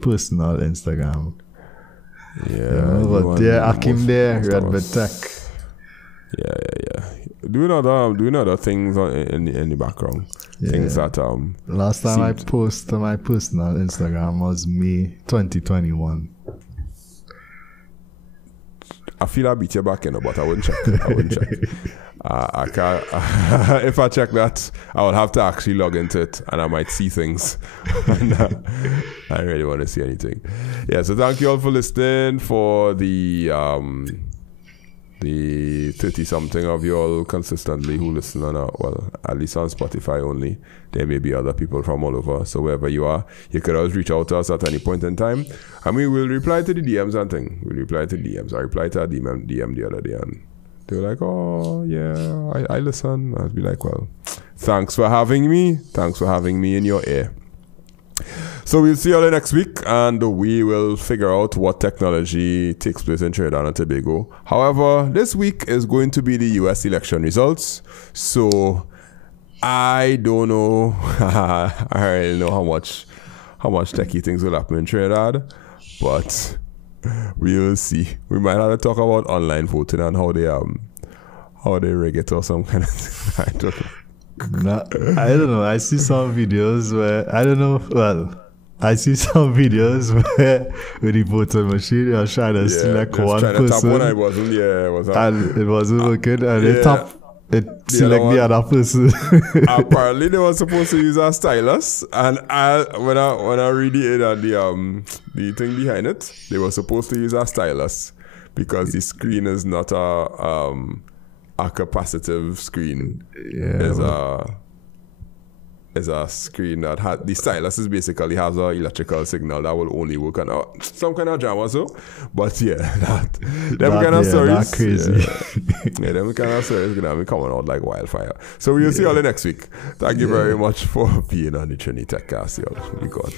personal Instagram. Yeah. But yeah, Akim there, Redbird Tech. Yeah. Doing other things in the background. Yeah. Things that last time I posted on my personal Instagram was May 2021. I feel I beat you back in, but I wouldn't check. I can't. If I check that, I would have to actually log into it, and I might see things. And, I don't really want to see anything. Yeah. So thank you all for listening. For the 30-something of you all consistently who listen on, well, at least on Spotify only. There may be other people from all over. So wherever you are, you could always reach out to us at any point in time. And we will reply to the DMs and things. We'll reply to DMs. I replied to a DM the other day, and they were like, oh, yeah, I listen. I'd be like, well, thanks for having me. Thanks for having me in your ear. So we'll see you all next week, and we will figure out what technology takes place in Trinidad and Tobago. However, this week is going to be the US election results. So I don't know. I don't know how much techie things will happen in Trinidad, but we will see. We might have to talk about online voting and how they rig it or some kind of thing. I don't know. I don't know. I see some videos where I see some videos where with the voting machine you're trying to select one person. One, and it wasn't working, and it select the other person. Apparently they were supposed to use a stylus, and when I read it and the thing behind it, they were supposed to use a stylus because the screen is not a capacitive screen. Is a screen that had the stylus basically has an electrical signal that will only work on some kind of drama. So, but yeah, them kind of stories. That's crazy. Yeah, them kind of stories gonna be coming out like wildfire. So we'll see you all next week. Thank you very much for being on the Trinity Techcast, y'all. We got.